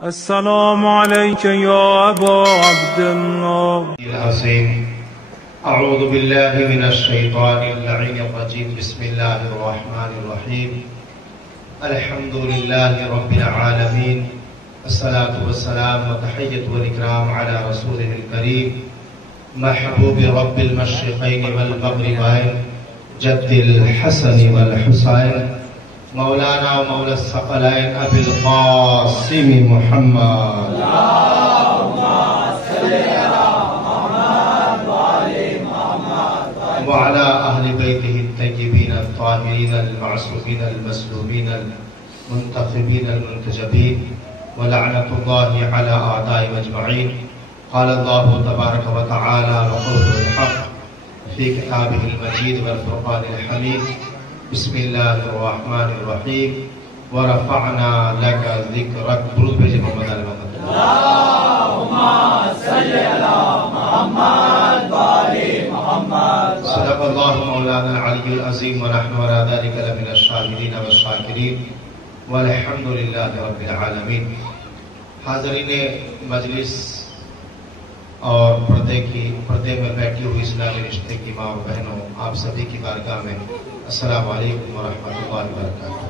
السلام عليك يا أبا عبد الله العظيم. أعوذ بالله من الشيطان اللعين الرجيم. بسم الله الرحمن الرحيم. الحمد لله رب العالمين. الصلاة والسلام وتحية والإكرام على رسوله الكريم محبوب رب المشرقين والمغربين جد الحسن والحسين مولانا مولا الثقلين أبي القاسم محمد وعلى أهل بيته الطيبين الطاهرين المعصومين المسلوبين المنتخبين المنتجبين ولعنة الله على أعدائهم أجمعين. قال الله تبارك وتعالى وقوله الحق في كتابه المجيد والفرقان الحميد. بسم الله الرحمن الرحيم. ورفعنا لك ذكرك. درود بھیجے محمد علیہ وسلم. اللهم صل على محمد وآل محمد. صدق الله مولانا العلي العظيم ونحن على ذلك لمن الشاهدين والشاكرين والحمد لله رب العالمين. حاضرین مجلس اور پردے میں بیٹھی ہوئی اسلامی رشتے کی ماں اور بہنوں، آپ سبھی کی بارگاہ میں السلام علیکم ورحمۃ اللہ وبرکاتہ.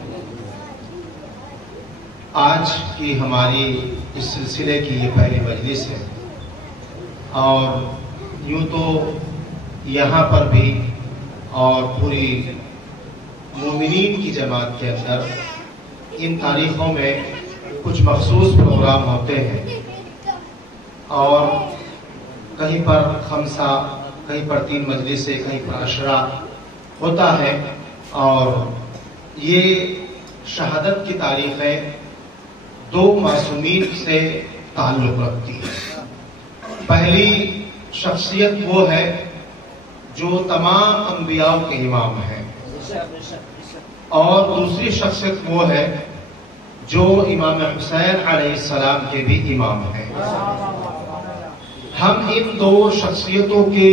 آج کی ہماری اس سلسلے کی یہ پہلی مجلس ہے اور یوں تو یہاں پر بھی اور پوری مومنین کی جماعت کے اندر ان تاریخوں میں کچھ مخصوص پروگرام ہوتے ہیں اور کہیں پر خمسہ، کہیں پر 3 مجلسیں، کہیں پر عشرہ ہوتا ہے اور یہ شہادت کی تاریخیں 2 معصومین سے تعلق رکھتی ہے. پہلی شخصیت وہ ہے جو تمام انبیاء کے امام ہیں اور دوسری شخصیت وہ ہے جو امام حسین علیہ السلام کے بھی امام ہیں. ہم ان 2 شخصیتوں کی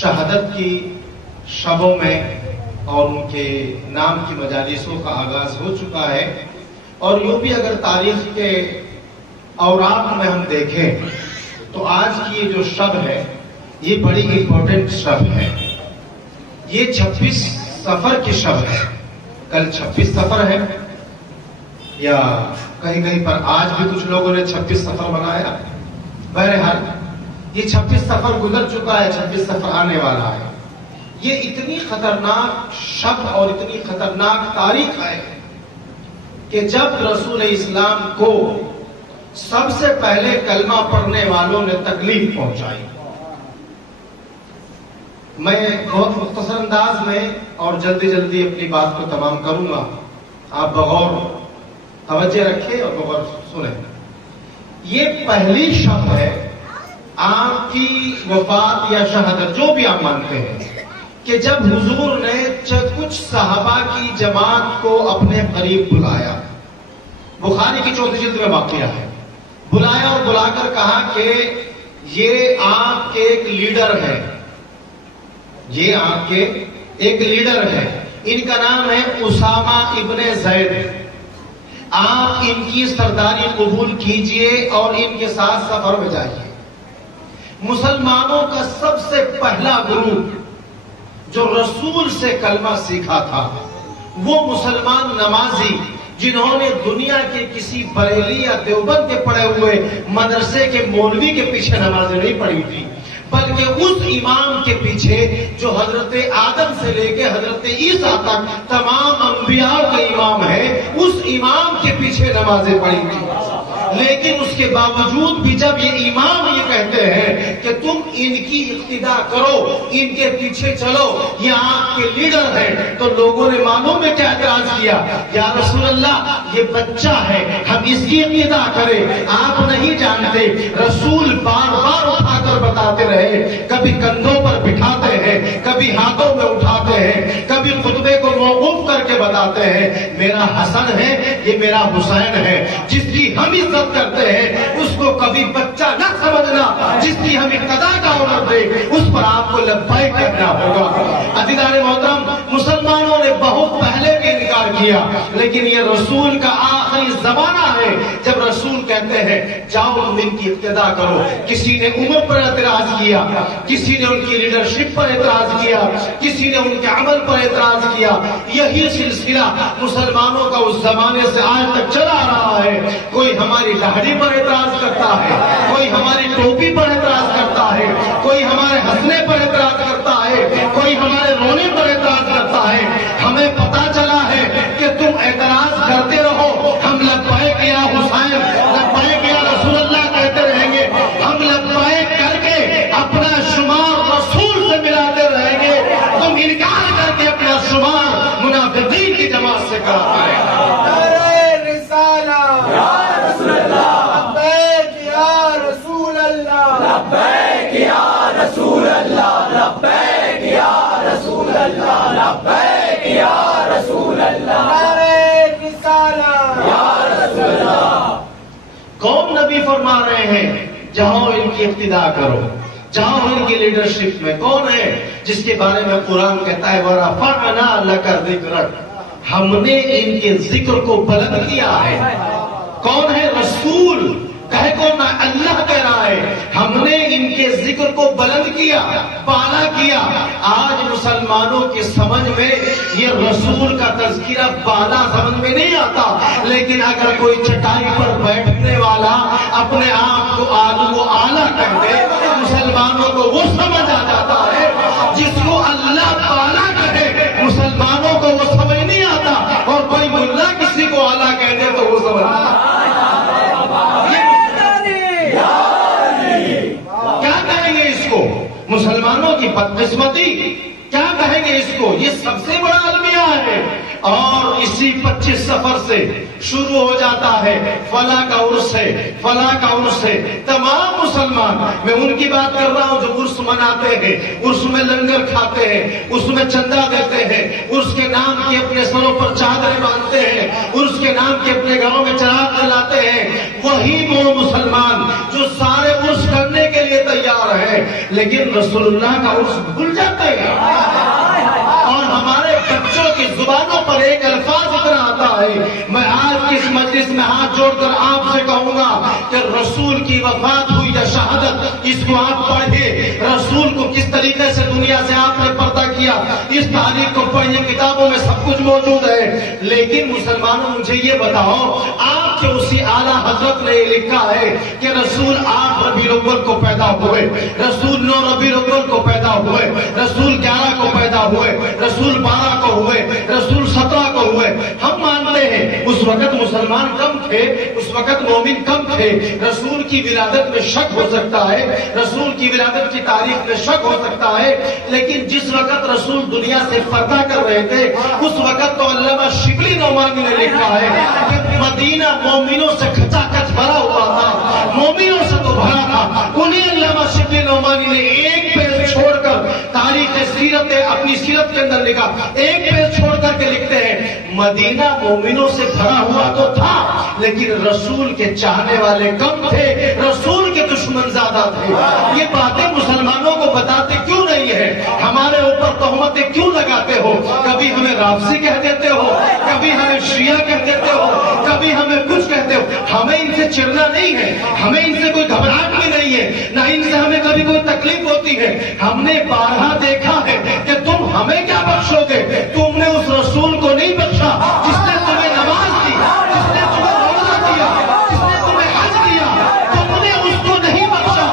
شہادت کی شبوں میں اور ان کے نام کی مجالسوں کا آغاز ہو چکا ہے اور یوں بھی اگر تاریخ کے اوراق میں ہم دیکھیں تو آج کی یہ جو شب ہے یہ بڑی امپورٹنٹ شب ہے. یہ 26 صفر کی شب ہے. کل 26 صفر ہے یا کہیں پر آج بھی کچھ لوگوں نے 26 صفر بنایا. بہرحال یہ 26 صفر گزر چکا ہے، 26 صفر آنے والا ہے. یہ اتنی خطرناک شب اور اتنی خطرناک تاریخ ہے کہ جب رسول اسلام کو سب سے پہلے کلمہ پڑھنے والوں نے تکلیف پہنچائی. میں بہت مختصر انداز میں اور جلدی جلدی اپنی بات کو تمام کروں گا. آپ بغور توجہ رکھیں اور بغور سنیں. یہ پہلی شب ہے آپ کی وفات یا شہادت، جو بھی آپ مانتے ہیں، کہ جب حضور نے کچھ صحابہ کی جماعت کو اپنے قریب بلایا. بخاری کی 4 جلد میں واقعہ ہے. بلایا اور بلا کر کہا کہ یہ آپ کے ایک لیڈر ہے، یہ آپ کے ایک لیڈر ہے، ان کا نام ہے اسامہ ابن زید. آپ ان کی سرداری قبول کیجئے اور ان کے ساتھ سفر میں جائیے. مسلمانوں کا سب سے پہلا گروپ جو رسول سے کلمہ سیکھا تھا وہ مسلمان نمازی، جنہوں نے دنیا کے کسی بریلی یا دیوبند کے پڑھے ہوئے مدرسے کے مولوی کے پیچھے نمازیں نہیں پڑھی تھی، بلکہ اس امام کے پیچھے جو حضرت آدم سے لے کے حضرت عیسیٰ تک تمام انبیاء کا امام ہے، اس امام کے پیچھے نمازیں پڑھی تھی. لیکن اس کے باوجود بھی جب یہ امام یہ کہتے ہیں کہ تم ان کی اقتدا کرو، ان کے پیچھے چلو، یہ آپ کے لیڈر ہیں، تو لوگوں نے معلوم ہے کیا اعتراض کیا؟ یا رسول اللہ، یہ بچہ ہے، ہم اس کی اقتدا کریں. آپ نہیں جانتے رسول بار بار اٹھا کر بتاتے رہے، کبھی کندھوں پر بٹھاتے ہیں، کبھی ہاتھوں میں اٹھاتے ہیں، کبھی خطبے کو موقوف کر کے بتاتے ہیں میرا حسن ہے، یہ میرا حسین ہے. جس کی ہم عزت کرتے ہیں اس کو کبھی بچہ نہ سمجھنا، جس کی ہم اقتدا کا آرڈر دیں اس پر آپ کو لبیک کرنا ہوگا. عزیزان محترم، مسلمانوں نے بہت پہلے بھی انکار کیا، لیکن یہ رسول کا آخری زمانہ ہے جب رسول کہتے ہیں جاؤ تم ان کی اقتدا کرو. کسی نے عمر پر اعتراض کیا, کسی نے ان کی لیڈرشپ پر اعتراض کیا, کسی نے ان کے عمل پر اعتراض کیا. یہی سلسلہ مسلمانوں کا اس زمانے سے آج تک چلا رہا ہے. کوئی ہماری داڑھی پر اعتراض کرتا ہے, کوئی ہماری ٹوپی پر اعتراض کرتا ہے, کوئی ہمارے ہنسنے پر اعتراض کرتا ہے, کوئی ہمارے رونے پر اعتراض کرتا ہے. ہمیں پتا چلا ہے کہ تم اعتراض کرتے رہو, ہم لبیک یا حسین, لبیک یا رسول اللہ کہتے رہیں گے. ہم لبیک کر کے اپنا شمار رسول سے ملاتے رہیں گے. تم انکار کر کے اپنا شمار منافقین کی جماعت سے کراتے ہیں. لبیک یا رسول اللہ, لبیک یا رسول اللہ, لبیک یا رسول اللہ, یا رسول اللہ. کون نبی فرما رہے ہیں جاؤ ان کی اقتدا کرو, جاؤ ان کی لیڈرشپ میں؟ کون ہے جس کے بارے میں قرآن کہتا ہے وَرَفَعْنَا لَكَ ذِكْرَكَ, ہم نے ان کے ذکر کو بلند کیا ہے. کون ہے؟ رسول. کہے کون؟ اللہ کہہ رہا ہے ہم نے ان کے ذکر کو بلند کیا, بالا کیا. آج مسلمانوں کی سمجھ میں یہ رسول کا تذکرہ بالا سمجھ میں نہیں آتا, لیکن اگر کوئی چٹائی پر بیٹھنے والا اپنے آپ کو آلو و آلہ کہہ دے, مسلمانوں کو وہ سمجھ آ جاتا ہے. جس کو اللہ بالا کہے مسلمانوں کو وہ سمجھ نہیں آتا, اور کوئی ملا کسی کو آلہ کہہ دے تو وہ سمجھ آتا. کیا کہیں گے اس کو؟ مسلمانوں کی بدقسمتی. کیا کہیں گے اس کو؟ یہ سب سے بڑا المیہ ہے. اور اسی 25 سفر سے شروع ہو جاتا ہے فلاں کا عرس ہے, فلاں کا عرس ہے. تمام مسلمان, میں ان کی بات کر رہا ہوں جو عرس مناتے ہیں, عرس میں لنگر کھاتے ہیں, عرس میں چندہ دیتے ہیں, عرس کے نام کی اپنے سروں پر چادریں باندھتے ہیں, عرس کے نام کے اپنے گھروں میں چراغ جلاتے ہیں. وہی وہ مسلمان جو سارے عرس کرنے کے لیے تیار ہے, لیکن رسول اللہ کا عرس بھول جاتے ہیں. اور ہمارے بچوں کی زبانوں پر ایک الفاظ اتنا آتا ہے. میں آج کی اس مجلس میں ہاتھ جوڑ کر آپ سے کہوں گا کہ رسول کی وفات ہوئی یا شہادت, اس کو آپ پڑھیے. رسول کو کس طریقے سے دنیا سے آپ نے پردہ کیا, اس تاریخ کو پڑھیے, کتابوں میں سب کچھ موجود ہے. لیکن مسلمانوں مجھے یہ بتاؤ, آپ کے اسی اعلیٰ حضرت نے یہ لکھا ہے کہ رسول 8 ربیع الاول کو پیدا ہوئے, رسول 9 ربیع الاول کو پیدا ہوئے, رسول 11 کو پیدا ہوئے, رسول 12 کو ہوئے, رسول 17 کو ہوئے. ہم مانتے ہیں اس وقت مسلمان کم تھے, اس وقت مومن کم تھے. رسول کی ولادت میں شک ہو سکتا ہے, رسول کی ولادت کی تاریخ میں شک ہو سکتا ہے, لیکن جس وقت رسول دنیا سے پردہ کر رہے تھے اس وقت تو علامہ شبلی نعمانی نے لکھا ہے کہ مدینہ مومنوں سے کھچا کچ بھرا ہوا تھا, مومنوں سے تو بھرا تھا. انہیں علامہ شبلی نعمانی نے ایک پیج چھوڑ کر تاریخ سیرت اپنی سیرت کے اندر لکھا, ایک پیج چھوڑ کر کے لکھتے ہیں مدینہ مومنوں سے بھرا ہوا تو تھا, لیکن رسول کے چاہنے والے کم تھے, رسول کے دشمن زیادہ تھے. یہ باتیں مسلمانوں کو بتاتے کیوں نہیں ہے؟ ہمارے اوپر تہمتیں کیوں لگاتے ہو؟ کبھی ہمیں رافضی کہہ دیتے ہو, کبھی ہمیں شیعہ کہہ دیتے ہو, کبھی ہمیں کچھ کہتے ہو. ہمیں ان سے چڑنا نہیں ہے, ہمیں ان سے کوئی گھبراہٹ بھی نہیں ہے, نہ ان سے ہمیں کبھی کوئی تکلیف ہوتی ہے. ہم نے بارہا دیکھا ہے کہ تم ہمیں کیا بخشو گے. تم نے اس رسول کو نہیں بخشا جس نے تمہیں نماز دی, جس نے تمہیں روزہ دیا, جس نے تمہیں حج دیا. تم نے اس کو نہیں بخشا.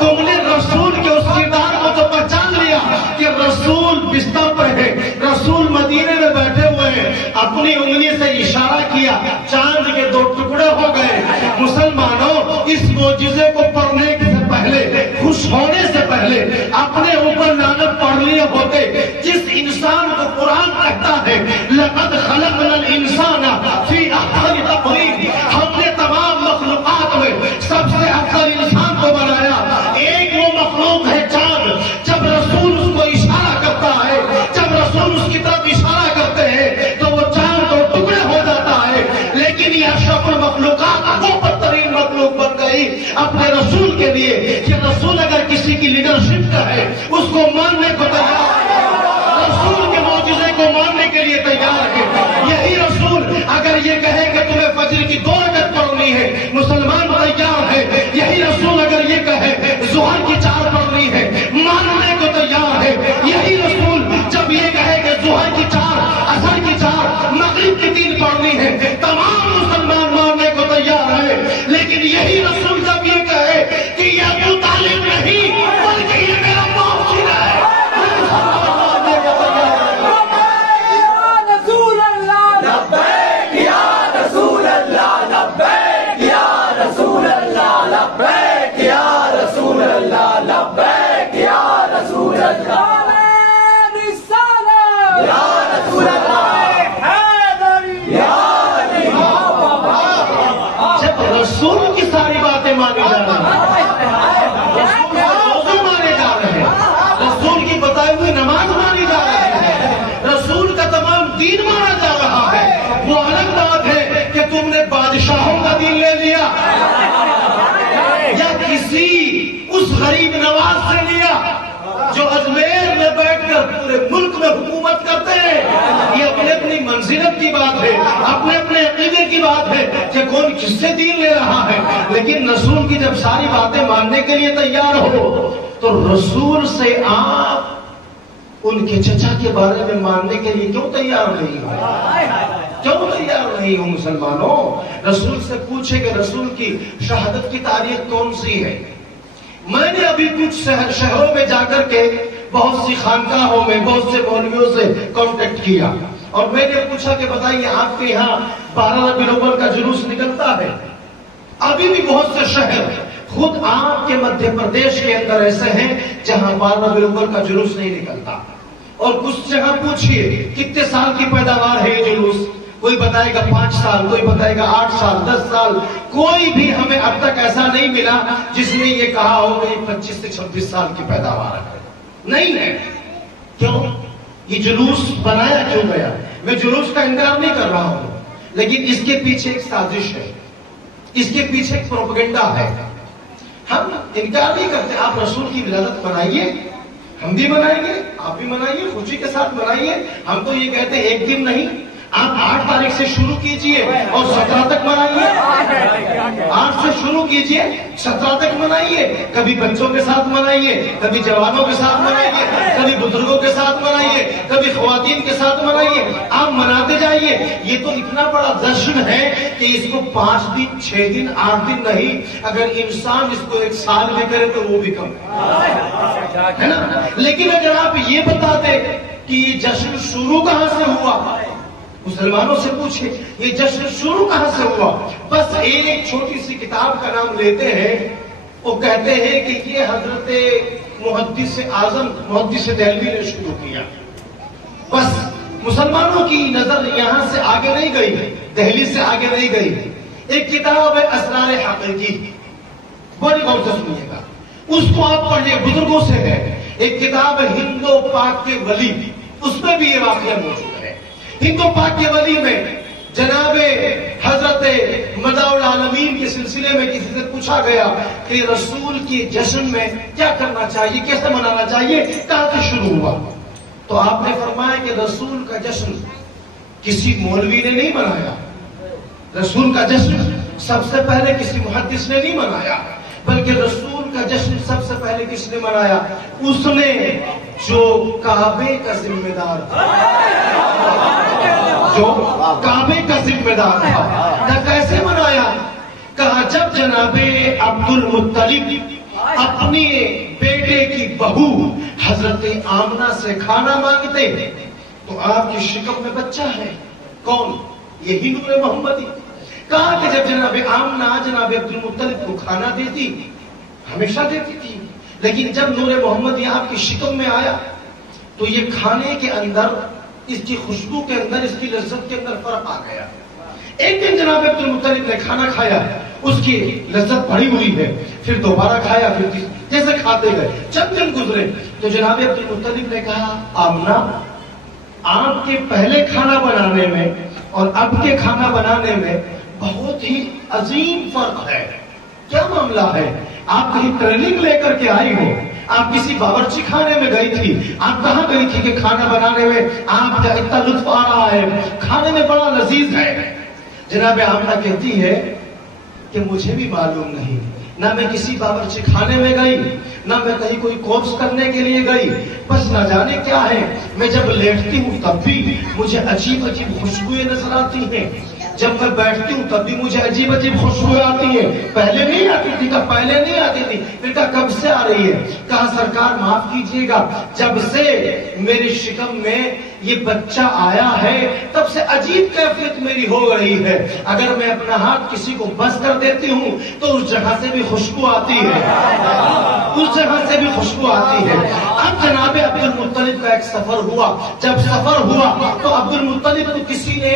تم نے رسول کے اس کردار کو تو پہچان لیا کہ رسول بستر پر ہے, رسول مدینے میں بیٹھے ہوئے ہیں, اپنی انگلی سے اشارہ کیا, چاند کے 2 ٹکڑے ہو گئے. مسلمانوں, اس معجزے کو پڑھنے سے پہلے, خوش ہونے سے پہلے اپنے اوپر لعنت پڑھ لیے ہوتے. جس انسان کو قرآن کہتا ہے لقد خلقنا الانسان فی احسن تقویم, ہم نے تمام مخلوقات میں سب سے افضل انسان کو بنایا. ایک وہ مخلوق ہے چاند. جب رسول اس کو اشارہ کرتا ہے, جب رسول اس کی طرف اشارہ کرتے ہیں تو وہ چاند 2 ٹکڑے ہو جاتا ہے. لیکن یہ اشرف المخلوقات وہ بدترین مخلوق بن گئی اپنے رسول کے لیے کہ رسول اگر کسی کی لیڈرشپ کا ہے اس کو ماننے کو تیار ہے, رسول کے معجزے کو ماننے کے لیے تیار ہے. یہی رسول اگر یہ کہے کہ تمہیں فجر کی 2 رکعت پڑھنی ہے, مسلمان جب رسول کی ساری باتیں مانی جا رہی ہیں، رسول کے روزے مانے جا رہے ہیں، رسول کی بتائی ہوئی نماز مانی جا رہی ہے، رسول کا تمام دین مانا جا رہا ہے، وہ الگ بات ہے کہ تم نے بادشاہوں کا دین لے لیا یا کسی اس غریب نواز سے لیا جو اجمیر میں بیٹھ کر پورے ملک میں حکومت کرتے ہیں۔ یہ اپنے اپنی منزلت کی بات ہے، اپنے اپنے عقیدے کی بات ہے کہ کون کس سے دین لے رہا ہے، لیکن رسول کی جب ساری باتیں ماننے کے لیے تیار ہو تو رسول سے آپ ان کے چچا کے بارے میں ماننے کے لیے کیوں تیار نہیں ہو؟ کیوں تیار نہیں ہو مسلمانوں؟ رسول سے پوچھے کہ رسول کی شہادت کی تاریخ کون سی ہے؟ میں نے ابھی کچھ شہروں میں جا کر کے بہت سی خانقاہوں میں بہت سے مولویوں سے کانٹیکٹ کیا اور میں نے پوچھا کہ بتائیے آپ کے یہاں 12 ربیع الاول کا جلوس نکلتا ہے؟ ابھی بھی بہت سے شہر، خود آپ کے مدھیہ پردیش کے اندر ایسے ہیں جہاں 12 ربیع الاول کا جلوس نہیں نکلتا، اور کچھ جگہ پوچھئے کتنے سال کی پیداوار ہے یہ جلوس، کوئی بتائے گا 5 سال، کوئی بتائے گا 8 سال، 10 سال، کوئی بھی ہمیں اب تک ایسا نہیں ملا جس نے یہ کہا ہو کہ 25 سے 26 سال کی پیداوار ہے، نہیں ہے۔ کیوں؟ یہ جلوس بنایا کیوں گیا؟ میں جلوس کا انکار نہیں کر رہا ہوں، لیکن اس کے پیچھے ایک سازش ہے، اس کے پیچھے ایک پروپیگنڈا ہے۔ ہم انکار نہیں کرتے، آپ رسول کی ولادت منائیے، ہم بھی منائیں گے، آپ بھی منائیے، خوشی کے ساتھ منائیے۔ ہم تو یہ کہتے ہیں ایک دن نہیں، آپ 8 تاریخ سے شروع کیجئے اور 17 تک منائیے، 8 سے شروع کیجئے 17 تک منائیے، کبھی بچوں کے ساتھ منائیے، کبھی جوانوں کے ساتھ منائیے، کبھی بزرگوں کے ساتھ منائیے، کبھی خواتین کے ساتھ منائیے، آپ مناتے جائیے۔ یہ تو اتنا بڑا جشن ہے کہ اس کو 5 دن 6 دن 8 دن نہیں، اگر انسان اس کو 1 سال بھی کرے تو وہ بھی کم ہے نا۔ لیکن اگر آپ یہ بتا دیں کہ یہ جشن شروع کہاں سے ہوا، مسلمانوں سے پوچھے یہ جشن شروع کہاں سے ہوا، بس ایک چھوٹی سی کتاب کا نام لیتے ہیں، وہ کہتے ہیں کہ یہ حضرت محدث اعظم محدث دہلوی نے شروع کیا۔ بس مسلمانوں کی نظر یہاں سے آگے نہیں گئی، دہلی سے آگے نہیں گئی۔ ایک کتاب ہے اسرار حقیقی، بڑی غور سے سنیے گا، اس کو آپ پڑھیے، بزرگوں سے ہے۔ ایک کتاب ہے ہند و پاک کے ولی، اس میں بھی یہ واقعہ موجود ہے۔ ہند و پاک کے ولی میں جناب حضرت مداح العالمین کے سلسلے میں کسی سے پوچھا گیا کہ رسول کے جشن میں کیا کرنا چاہیے، کیسے منانا چاہیے، کہاں سے شروع ہوا؟ تو آپ نے فرمایا کہ رسول کا جشن کسی مولوی نے نہیں منایا، رسول کا جشن سب سے پہلے کسی محدث نے نہیں منایا، بلکہ رسول کا جشن سب سے پہلے کس نے منایا؟ اس نے جو کعبے کا ذمہ دار تھا، جو کعبے کا ذمہ دار تھا۔ کیسے منایا؟ کہا جب جناب عبد المطلب اپنے بیٹے کی بہو حضرت آمنہ سے کھانا مانگتے تو آپ کی شکم میں بچہ ہے، کون؟ یہی نور محمدی۔ کہا کہ جب جناب آمنہ جناب عبد المطلب کو کھانا دیتی، ہمیشہ دیتی تھی، لیکن جب نور محمدی آپ کی شکم میں آیا تو یہ کھانے کے اندر، اس کی خوشبو کے اندر، اس کی لذت کے اندر فرق آ گیا۔ ایک دن جناب عبد المطلب نے کھانا کھایا، اس کی لذت بڑھی ہوئی ہے، پھر دوبارہ کھایا، پھر جیسے کھاتے گئے، چند دن گزرے تو جناب عبد المطلب نے کہا آمنہ، آپ کے پہلے کھانا بنانے میں اور اب کے کھانا بنانے میں بہت ہی عظیم فرق ہے، کیا معاملہ ہے؟ آپ کہیں ٹریننگ لے کر کے آئی ہو، آپ کسی باورچی خانے میں گئی تھی، آپ کہاں گئی تھی کہ کھانا بنانے میں آپ کا اتنا لطف آ رہا ہے، کھانے میں بڑا لذیذ ہے؟ جناب آمنہ کہتی ہے کہ مجھے بھی معلوم نہیں، نہ میں کسی باورچی خانے میں گئی، نہ میں کہیں کوئی کورس کرنے کے لیے گئی، بس نہ جانے کیا ہے، میں جب لیٹتی ہوں تب بھی مجھے عجیب عجیب خوشبوئیں نظر آتی ہیں، جب میں بیٹھتی ہوں تب بھی مجھے عجیب عجیب خوشبوئیں آتی ہیں، پہلے نہیں آتی تھی، کہا پہلے نہیں آتی تھی، پھر کہا کب سے آ رہی ہے؟ کہا سرکار معاف کیجئے گا، جب سے میری شکم میں یہ بچہ آیا ہے تب سے عجیب کیفیت میری ہو رہی ہے، اگر میں اپنا ہاتھ کسی کو بس کر دیتی ہوں تو اس جگہ سے بھی خوشبو آتی ہے، اس جگہ سے بھی خوشبو آتی ہے۔ اب جناب عبد المطلب کا ایک سفر ہوا، جب سفر ہوا تو عبد المطلب کو کسی نے،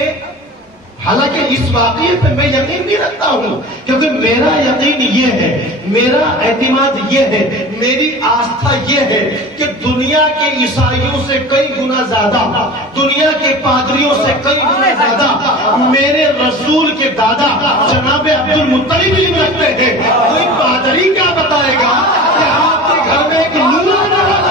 حالانکہ اس واقعے پہ میں یقین نہیں رکھتا ہوں، کیونکہ میرا یقین یہ ہے، میرا اعتماد یہ ہے، میری آستھا یہ ہے کہ دنیا کے عیسائیوں سے کئی گنا زیادہ، دنیا کے پادریوں سے کئی گنا زیادہ میرے رسول کے دادا جناب عبد المطلب علم رکھتے ہیں۔ کوئی پادری کیا بتائے گا کہ آپ کے گھر میں ایک نور آنے والا ہے؟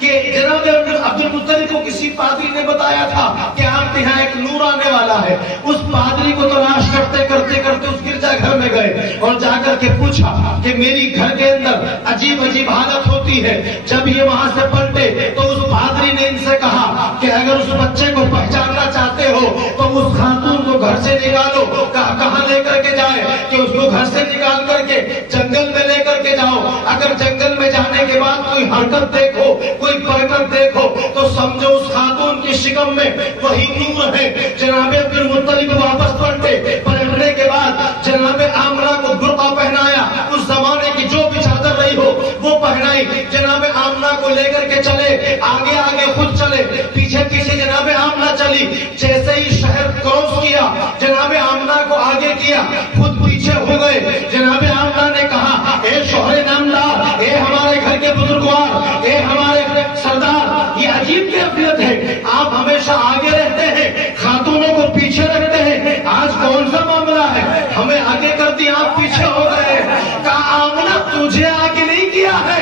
کہ جناب عبد المطلب کو کسی پادری نے بتایا تھا کہ آپ کے یہاں ایک نور آنے والا ہے۔ اس پادری کو تلاش کرتے کرتے کرتے اس گرجا گھر میں گئے اور جا کر کے پوچھا کہ میری گھر کے اندر عجیب عجیب حالت ہوتی ہے۔ جب یہ وہاں سے پلٹے تو اس پادری نے ان سے کہا کہ اگر اس بچے کو پہچاننا چاہتے ہو تو اس خاتون کو گھر سے نکالو۔ کہاں لے کر کے جائے کہ اس کو گھر سے نکال کر کے جنگل میں لے کر کے جاؤ، اگر جنگل میں جانے کے بعد کوئی حرکت دیکھو، کوئی برکت دیکھو تو سمجھو اس خاتون کی شکم میں وہی نور ہے۔ جناب عبد المطلب واپس پلٹنے کے بعد جناب آمنہ کو برقع پہنایا، اس زمانے کی جو بھی چادر رہی ہو وہ پہنائی، جناب آمنہ کو لے کر کے چلے، آگے آگے خود چلے، پیچھے پیچھے جناب آمنہ چلی۔ جیسے ہی شہر کراس کیا جناب آمنہ کو آگے کیا، خود پیچھے ہو گئے۔ جناب آمنہ نے کہا اے شوہر نامدار، اے ہمارے گھر کے بزرگوار، اے ہمارے سردار، یہ عجیب کیفیت ہے، آپ ہمیشہ آگے رہتے ہیں، خاتونوں کو پیچھے رکھتے ہیں، آج کون سا معاملہ ہے؟ ہمیں آگے کر دیا، آپ پیچھے ہو گئے۔ کہا آمنہ تجھے آگے نہیں کیا ہے،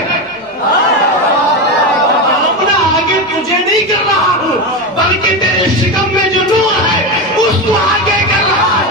آمنہ آگے تجھے نہیں کر رہا ہوں، بلکہ تیرے شکم میں جو نور ہے اس کو آگے کر رہا ہے۔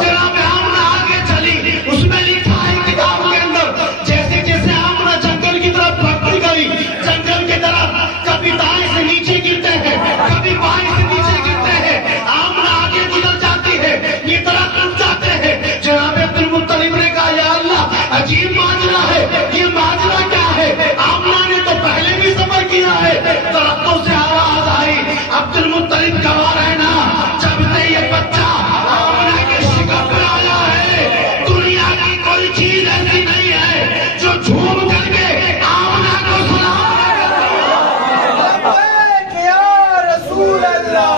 جناب آمنہ آگے چلی، اس میں لکھا ہے کتاب کے اندر، جیسے جیسے آمنہ جنگل کی طرف بڑھتی گئی، جنگل کی طرف کبھی دائیں سے نیچے گرتے ہیں، کبھی بائیں سے نیچے گرتے ہیں، آمنہ آگے گزر جاتی ہے، یہ طرف رک جاتے ہیں۔ جناب عبد المطلب نے کہا یا اللہ عجیب ماجرا ہے، یہ ماجرا کیا ہے؟ آمنہ نے تو پہلے بھی سفر کیا ہے، درختوں سے آواز آئی عبد المطلب گواہ رہنا، جب سے یہ بچہ آمنہ کے شکم میں آیا ہے دنیا کی کوئی چیز ایسی نہیں ہے جو جھوم کر کے آمنہ کو سلام لبیک یا رسول اللہ،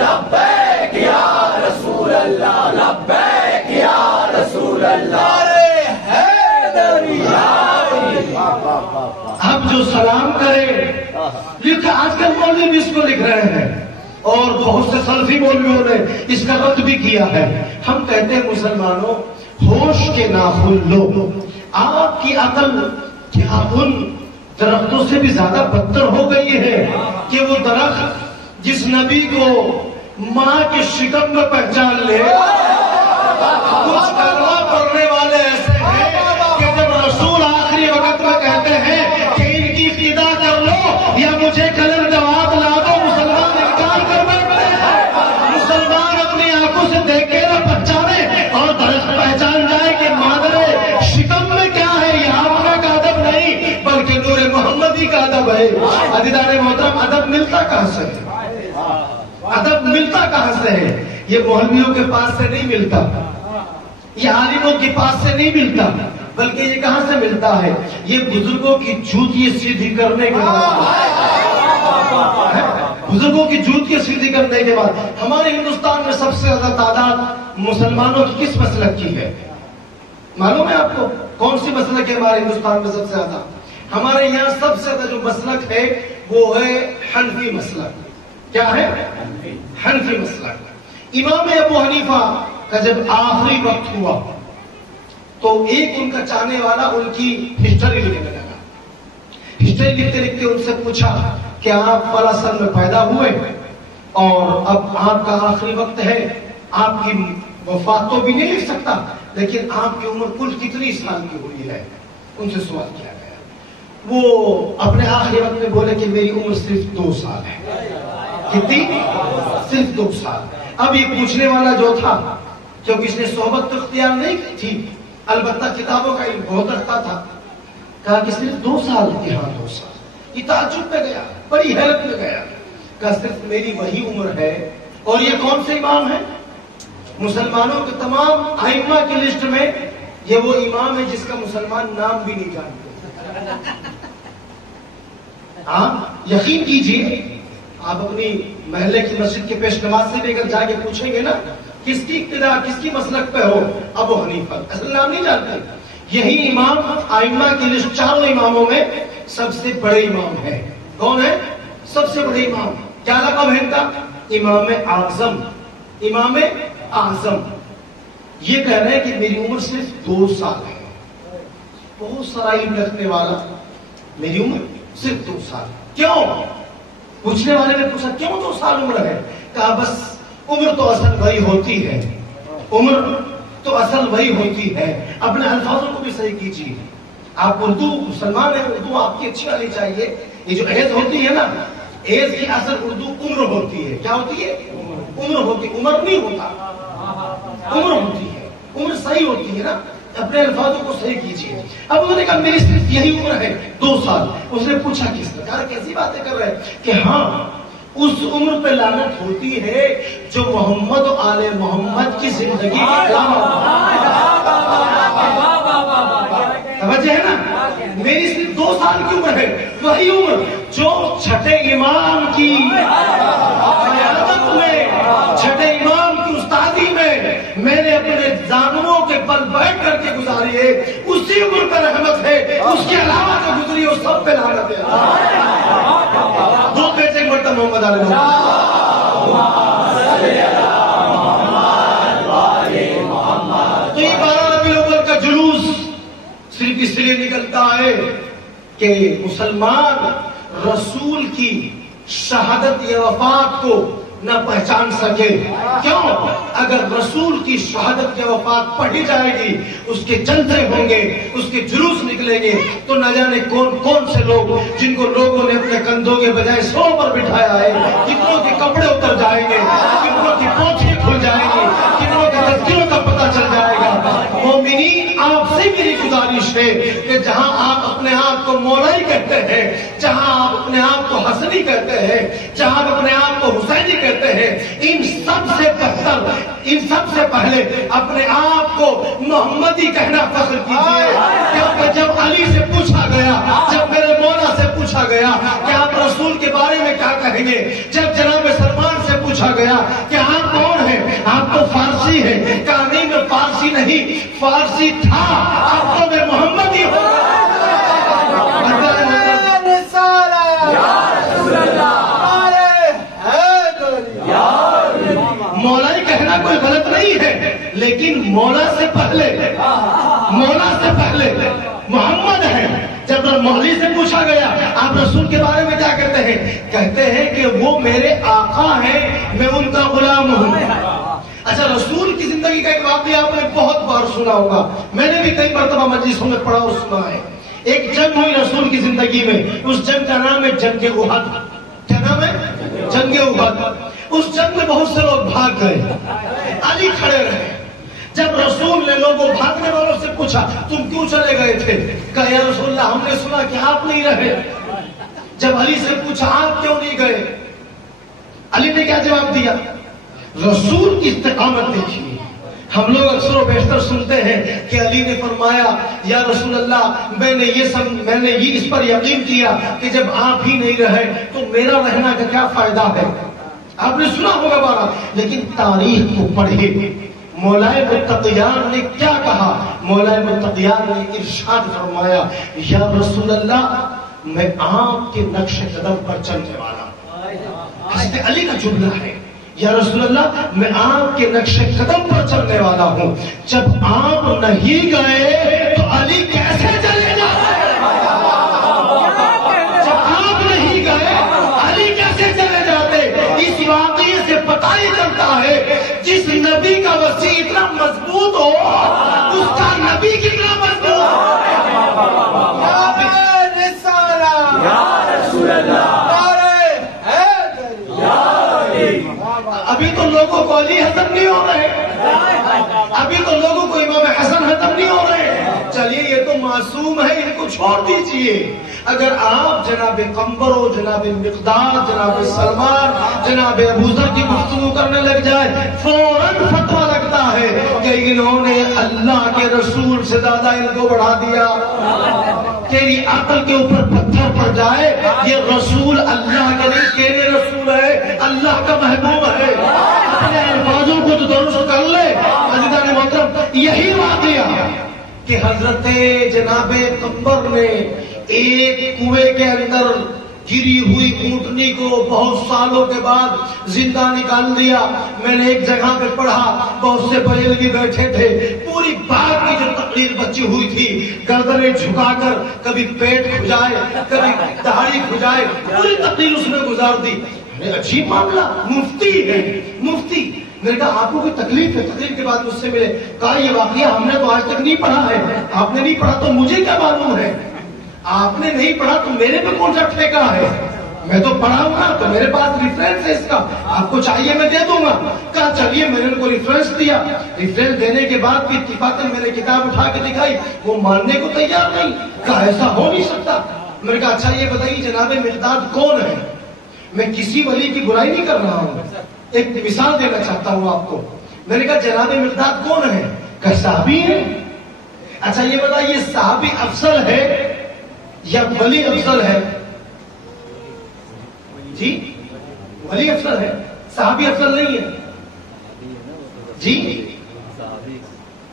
لبیک یا رسول اللہ، لبیک یا رسول اللہ۔ اب جو سلام کرے، لکھ آج کل مولوی بھی اس کو لکھ رہے ہیں اور بہت سے سلفی مولویوں نے اس کا رد بھی کیا ہے۔ ہم کہتے ہیں مسلمانوں ہوش کے ناخن لو، آپ کی عقل کیا ان درختوں سے بھی زیادہ بدتر ہو گئی ہے کہ وہ درخت جس نبی کو ماں کی شکم میں پہچان لے؟ کچھ کلمہ پڑھنے والے ایسے ہیں کہ جب رسول آخری وقت میں کہتے ہیں کہ ان کی فدا کر لو یا مجھے قلم جواب لا دو، مسلمان انکار کر بیٹھتے ہیں۔ مسلمان اپنی آنکھوں سے دیکھ کے نہ پہچانے اور درخت پہچان جائے کہ مادر شکم میں کیا ہے، یہ آمنہ کا ادب نہیں بلکہ نور محمدی کا ادب ہے۔ عزیزان محترم، ادب ملتا کہاں سے ہے؟ ادب ملتا کہاں سے ہے؟ یہ مولویوں کے پاس سے نہیں ملتا، یہ عالموں کے پاس سے نہیں ملتا، بلکہ یہ کہاں سے ملتا ہے؟ یہ بزرگوں کی جوتی سیدھی کرنے کے بعد، بزرگوں کی جوتی سیدھی کرنے کے بعد۔ ہمارے ہندوستان میں سب سے زیادہ تعداد مسلمانوں کی کس مسلک کی ہے؟ معلوم ہے آپ کو کون سی مسلک ہے ہمارے ہندوستان میں سب سے زیادہ؟ ہمارے یہاں سب سے زیادہ جو مسلک ہے وہ ہے حنفی مسلک۔ کیا ہے؟ حنفی مسلک۔ امام ابو حنیفہ کا جب آخری وقت ہوا تو ایک ان کا چاہنے والا ان کی ہسٹری لکھنے لگا۔ ہسٹری لکھتے لکھتے ان سے پوچھا کہ آپ فلاں سن میں پیدا ہوئے اور اب آپ کا آخری وقت ہے، آپ کی وفات تو بھی نہیں لکھ سکتا لیکن آپ کی عمر کل کتنی سال کی ہوئی ہے؟ ان سے سوال کیا گیا۔ وہ اپنے آخری وقت میں بولے کہ میری عمر صرف 2 سال ہے۔ کتنی؟ صرف 2 سال. اب یہ پوچھنے والا جو تھا کیونکہ اس نے صحبت تو اختیار نہیں کی تھی البتہ کتابوں کا علم بہت رکھتا تھا کہا کہ صرف 2 سال کی. ہاں 2 سال. یہ تعجب میں گیا بڑی حیرت میں گیا کہا صرف میری وہی عمر ہے. اور یہ کون سے امام ہے؟ مسلمانوں کے تمام ائمہ کی لسٹ میں یہ وہ امام ہے جس کا مسلمان نام بھی نہیں جانتے. ہاں یقین کیجیے آپ اپنی محلے کی مسجد کے پیش نماز سے لے کر جا کے پوچھیں گے نا کس کی ابتدا کس کی مسلک پہ ہو ابو حنیفہ اصل نام نہیں جانتے. یہی امام ائمہ کی لسٹ 4 اماموں میں سب سے بڑے امام ہے. کون ہے سب سے بڑے امام؟ کیا لقب ہے ان کا؟ امام اعظم. امام اعظم. یہ کہہ رہے ہیں کہ میری عمر صرف 2 سال ہے. بہت سارا علم رکھنے والا میری عمر صرف 2 سال. کیوں؟ پوچھنے والے نے پوچھا کیوں 2 سال عمر ہے؟ کہا بس عمر تو اصل وہی ہوتی ہے. عمر تو اصل وہی ہوتی ہے. اپنے الفاظوں کو بھی صحیح کیجیے. آپ اردو مسلمان ہیں اردو آپ کی اچھی آنی چاہیے. یہ جو ایز ہوتی ہے نا ایز کی اصل اردو عمر ہوتی ہے. کیا ہوتی ہے؟ عمر ہوتی. عمر نہیں ہوتا عمر ہوتی ہے. عمر صحیح ہوتی ہے نا. اپنے الفاظوں کو صحیح کیجیے. اب انہوں نے کہا میری صرف یہی عمر ہے 2 سال. اس نے پوچھا کس طرح کیسی باتیں کر رہے ہیں کہ ہاں اس عمر پہ لعنت ہوتی ہے جو محمد و آل محمد کی زندگی کے توجہ ہے نا. میری صرف 2 سال کی عمر ہے وہی عمر جو چھٹے امام کی قیادت میں چھٹے امام کی استادی میں میں نے اپنے جانوروں کے بل بیٹھ کر کے گزاری ہے. اسی عمر پر رحمت ہے. اس کے علاوہ جو گزری ہے وہ سب پہ لعنت ہے. 2 پیسے مرتبہ محمد علیہ تو یہ 12 ربیع الاول کا جلوس صرف اس لیے نکلتا ہے کہ مسلمان رسول کی شہادت یا وفات کو نہ پہچان سکے. کیوں؟ اگر رسول کی شہادت یا وفات پڑھی جائے گی اس کے جلسے ہوں گے اس کے جلوس نکلیں گے تو نہ جانے کون کون سے لوگ جن کو لوگوں نے اپنے کندھوں کے بجائے سروں پر بٹھایا ہے کتنوں کے کپڑے اتر جائیں گے کتنوں کی پوچھیں کھل جائیں گی کتنوں کے تذکروں کا پتہ چل جائے گا. مومنین آپ سے میری گزارش ہے کہ جہاں آپ اپنے آپ کو مولائی کہتے ہیں جہاں آپ اپنے آپ کو حسنی کہتے ہیں جہاں آپ اپنے آپ کو حسینی کہتے ہیں ان سب سے بہتر ان سب سے پہلے اپنے آپ کو محمدی کہنا فخر کیجیے. کیونکہ جب علی سے پوچھا گیا جب میرے مولا سے پوچھا گیا کہ آپ رسول کے بارے میں کیا کہیں گے جب جناب سلمان سے پوچھا گیا کہ آپ کون ہیں آپ تو فارسی ہیں. کہا نہیں میں فارسی نہیں فارسی تھا اب تو میں محمدی ہوں. مولائی کہنا کوئی غلط نہیں ہے لیکن مولا سے پہلے محمد ہے. جب مولوی سے پوچھا گیا آپ رسول کے بارے میں کیا کہتے ہیں کہتے ہیں کہ وہ میرے آقا ہیں میں ان کا غلام ہوں. اچھا رسول کی زندگی کا ایک واقعہ آپ نے بہت بار سنا ہوگا. میں نے بھی کئی مرتبہ مجلسوں میں پڑھا اور سنا ہے. ایک جنگ ہوئی رسول کی زندگی میں. اس جنگ کا نام ہے جنگ احد. کیا نام ہے؟ جنگ احد. اس جنگ میں بہت سے لوگ بھاگ گئے. علی کھڑے رہے. جب رسول نے لوگوں بھاگنے والوں سے پوچھا تم کیوں چلے گئے تھے کہا یا رسول اللہ ہم نے سنا کہ آپ نہیں رہے. جب علی سے پوچھا آپ کیوں نہیں گئے علی نے کیا جواب دیا؟ رسول کی استقامت دیکھیے. ہم لوگ اکثر و بیشتر سنتے ہیں کہ علی نے فرمایا یا رسول اللہ میں نے یہ اس پر یقین کیا کہ جب آپ ہی نہیں رہے تو میرا رہنا کا کیا فائدہ ہے. آپ نے سنا ہوگا بارہ لیکن تاریخ کو پڑھے. مولائے متقیان نے کیا کہا؟ مولائے متقیان نے ارشاد فرمایا یا رسول اللہ میں آپ کے نقش قدم پر چلنے والا ہوں. حضرت علی کا جملہ ہے یا رسول اللہ میں آپ کے نقش قدم پر چلنے والا ہوں. جب آپ نہیں گئے تو علی کیسے چلے گا؟ جب آپ نہیں گئے علی کیسے چلے جاتے؟ اس واقعے سے پتہ ہی چلتا ہے جس نبی کا وسیع اتنا مضبوط ہو اس کا نبی کتنا مضبوط ہو. یا رسول اللہ علی ختم نہیں ہو رہے, ابھی تو لوگوں کو امام حسن ختم نہیں ہو رہے. چلیے یہ تو معصوم ہے, ان کو چھوڑ دیجئے. اگر آپ جناب قمبر و جناب مقداد, جناب سلمان, جناب ابو ذر کی گفتگو کرنے لگ جائے, فوراً فتویٰ لگتا ہے کہ انہوں نے اللہ کے رسول سے زیادہ ان کو بڑھا دیا. تیری عقل کے اوپر پتھر پڑ جائے, یہ رسول اللہ کے نہیں تیرے رسول ہے, اللہ کا محبوب ہے. اپنے الفاظوں کو تو درست کر لے. عزیزان محترم, یہی واقعہ کہ حضرت جناب قمبر نے ایک کنویں کے اندر گری ہوئی اونٹنی کو بہت سالوں کے بعد زندہ نکال دیا. میں نے ایک جگہ پہ پڑھا, بہت سے بریلوی بیٹھے تھے, پوری بات کی جو تقریر بچی ہوئی تھی, گردنیں جھکا کر کبھی پیٹ کھجائے, کبھی داڑھی کھجائے, پوری تقریر اس میں گزار دی. عجیب معاملہ, مفتی ہے, مفتی. میں نے کہا آپ کو کوئی تکلیف ہے؟ تقریر کے بعد مجھ سے ملے, کہا یہ واقعہ ہم نے تو آج تک نہیں پڑھا ہے. آپ نے نہیں پڑھا تو مجھے کیا معلوم ہے؟ آپ نے نہیں پڑھا تو میرے پہ کون سا ٹھیکہ ہے؟ میں تو پڑھا ہوں نا, تو میرے پاس ریفرنس ہے اس کا, آپ کو چاہیے میں دے دوں گا. کہا چلیے, میں نے ان کو ریفرنس دیا. ریفرنس دینے کے بعد بھی اتفاقاً میں نے کتاب اٹھا کے دکھائی, وہ ماننے کو تیار نہیں. کہا ایسا ہو نہیں سکتا. میں نے کہا اچھا یہ بتائیے جناب مقداد کون ہے؟ میں کسی ولی کی برائی نہیں کر رہا ہوں, ایک مثال دینا چاہتا ہوں آپ کو. میں نے کہا جناب مقداد کون ہے؟ کہ صحابی ہے. اچھا یہ بتائیے صحابی افضل ہے یا ولی افضل ہے؟ جی ولی افضل ہے, صحابی افضل نہیں ہے. جی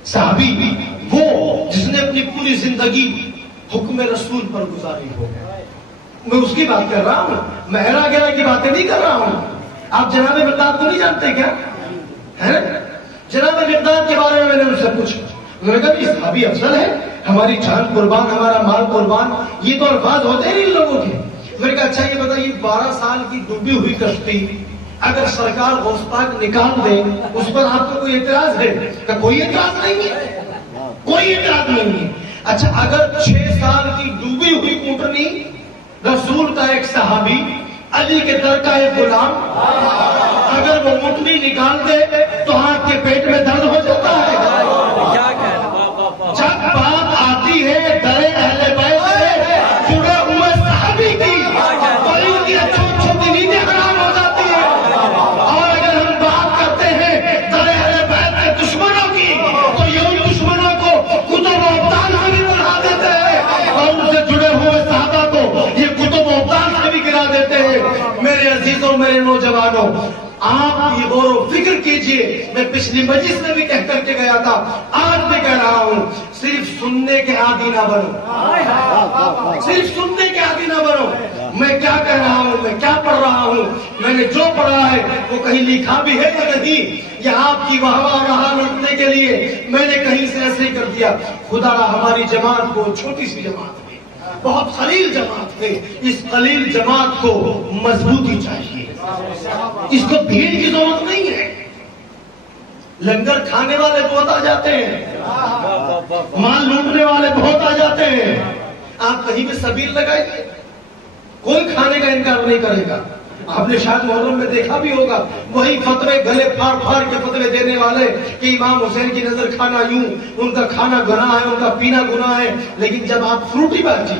صحابی وہ جس نے اپنی پوری زندگی حکم رسول پر گزاری ہو. میں اس کی بات کر رہا ہوں, میں ہیرا گیرا کی باتیں نہیں کر رہا ہوں. آپ جناب مقداد کو نہیں جانتے کیا؟ ہے جناب مقداد کے بارے میں نے ان سے پوچھا. انہوں نے کہا کہ صحابی افضل ہے, ہماری جان قربان, ہمارا مال قربان. یہ تو الفاظ ہوتے ہیں ان لوگوں کے. میں نے کہا اچھا یہ بتائیے 12 سال کی ڈوبی ہوئی کشتی اگر سرکار غوث پاک نکال دے, اس پر آپ کو کوئی اعتراض ہے؟ کہ کوئی اعتراض نہیں ہے, کوئی اعتراض نہیں ہے. اچھا اگر 6 سال کی ڈوبی ہوئی اونٹنی رسول کا ایک صحابی, علی کے در کا ایک غلام, اگر وہ اونٹنی نکال دے تو آپ کے پیٹ میں درد ہو جاتا ہے. جب بات آتی ہے در اہل بیت سے جڑے ہوئے صحابی کی, تو ان کی چھوٹی نیندیں حرام ہو جاتی ہے. اور اگر ہم بات کرتے ہیں در اہل بیت کے دشمنوں کی, تو یہ ان دشمنوں کو کتب و ابدال میں بھی بڑھا دیتے ہیں, اور ان سے جڑے ہوئے صحابہ کو یہ کتب و ابدال سے بھی گرا دیتے ہیں. میرے عزیزوں, میرے نوجوانوں, آپ یہ غور و فکر کیجئے. میں پچھلی مجلس میں بھی کہہ کر کے گیا تھا, آج بھی کہہ رہا ہوں, صرف سننے کے عادی نہ بنو, صرف سننے کے عادی نہ بنو. میں کیا کہہ رہا ہوں, میں کیا پڑھ رہا ہوں, میں نے جو پڑھا ہے وہ کہیں لکھا بھی ہے یا نہیں, یا آپ کی واہ واہ رہا لوٹنے کے لیے میں نے کہیں سے ایسے ہی کر دیا. خدا را ہماری جماعت کو, چھوٹی سی جماعت ہے, بہت قلیل جماعت ہے, اس قلیل جماعت کو مضبوطی چاہیے. اس کو بھیڑ کی ضرورت نہیں ہے. لنگر کھانے والے بہت آ جاتے ہیں, مال لوٹنے والے بہت آ جاتے ہیں. آپ کہیں بھی سبیل لگائیے, کوئی کھانے کا انکار نہیں کرے گا. آپ نے شاید محرم میں دیکھا بھی ہوگا, وہی فتوے گلے پھاڑ پھاڑ کے فتوے دینے والے کہ امام حسین کی نظر کھانا یوں, ان کا کھانا گناہ ہے, ان کا پینا گناہ ہے. لیکن جب آپ فروٹی بانٹی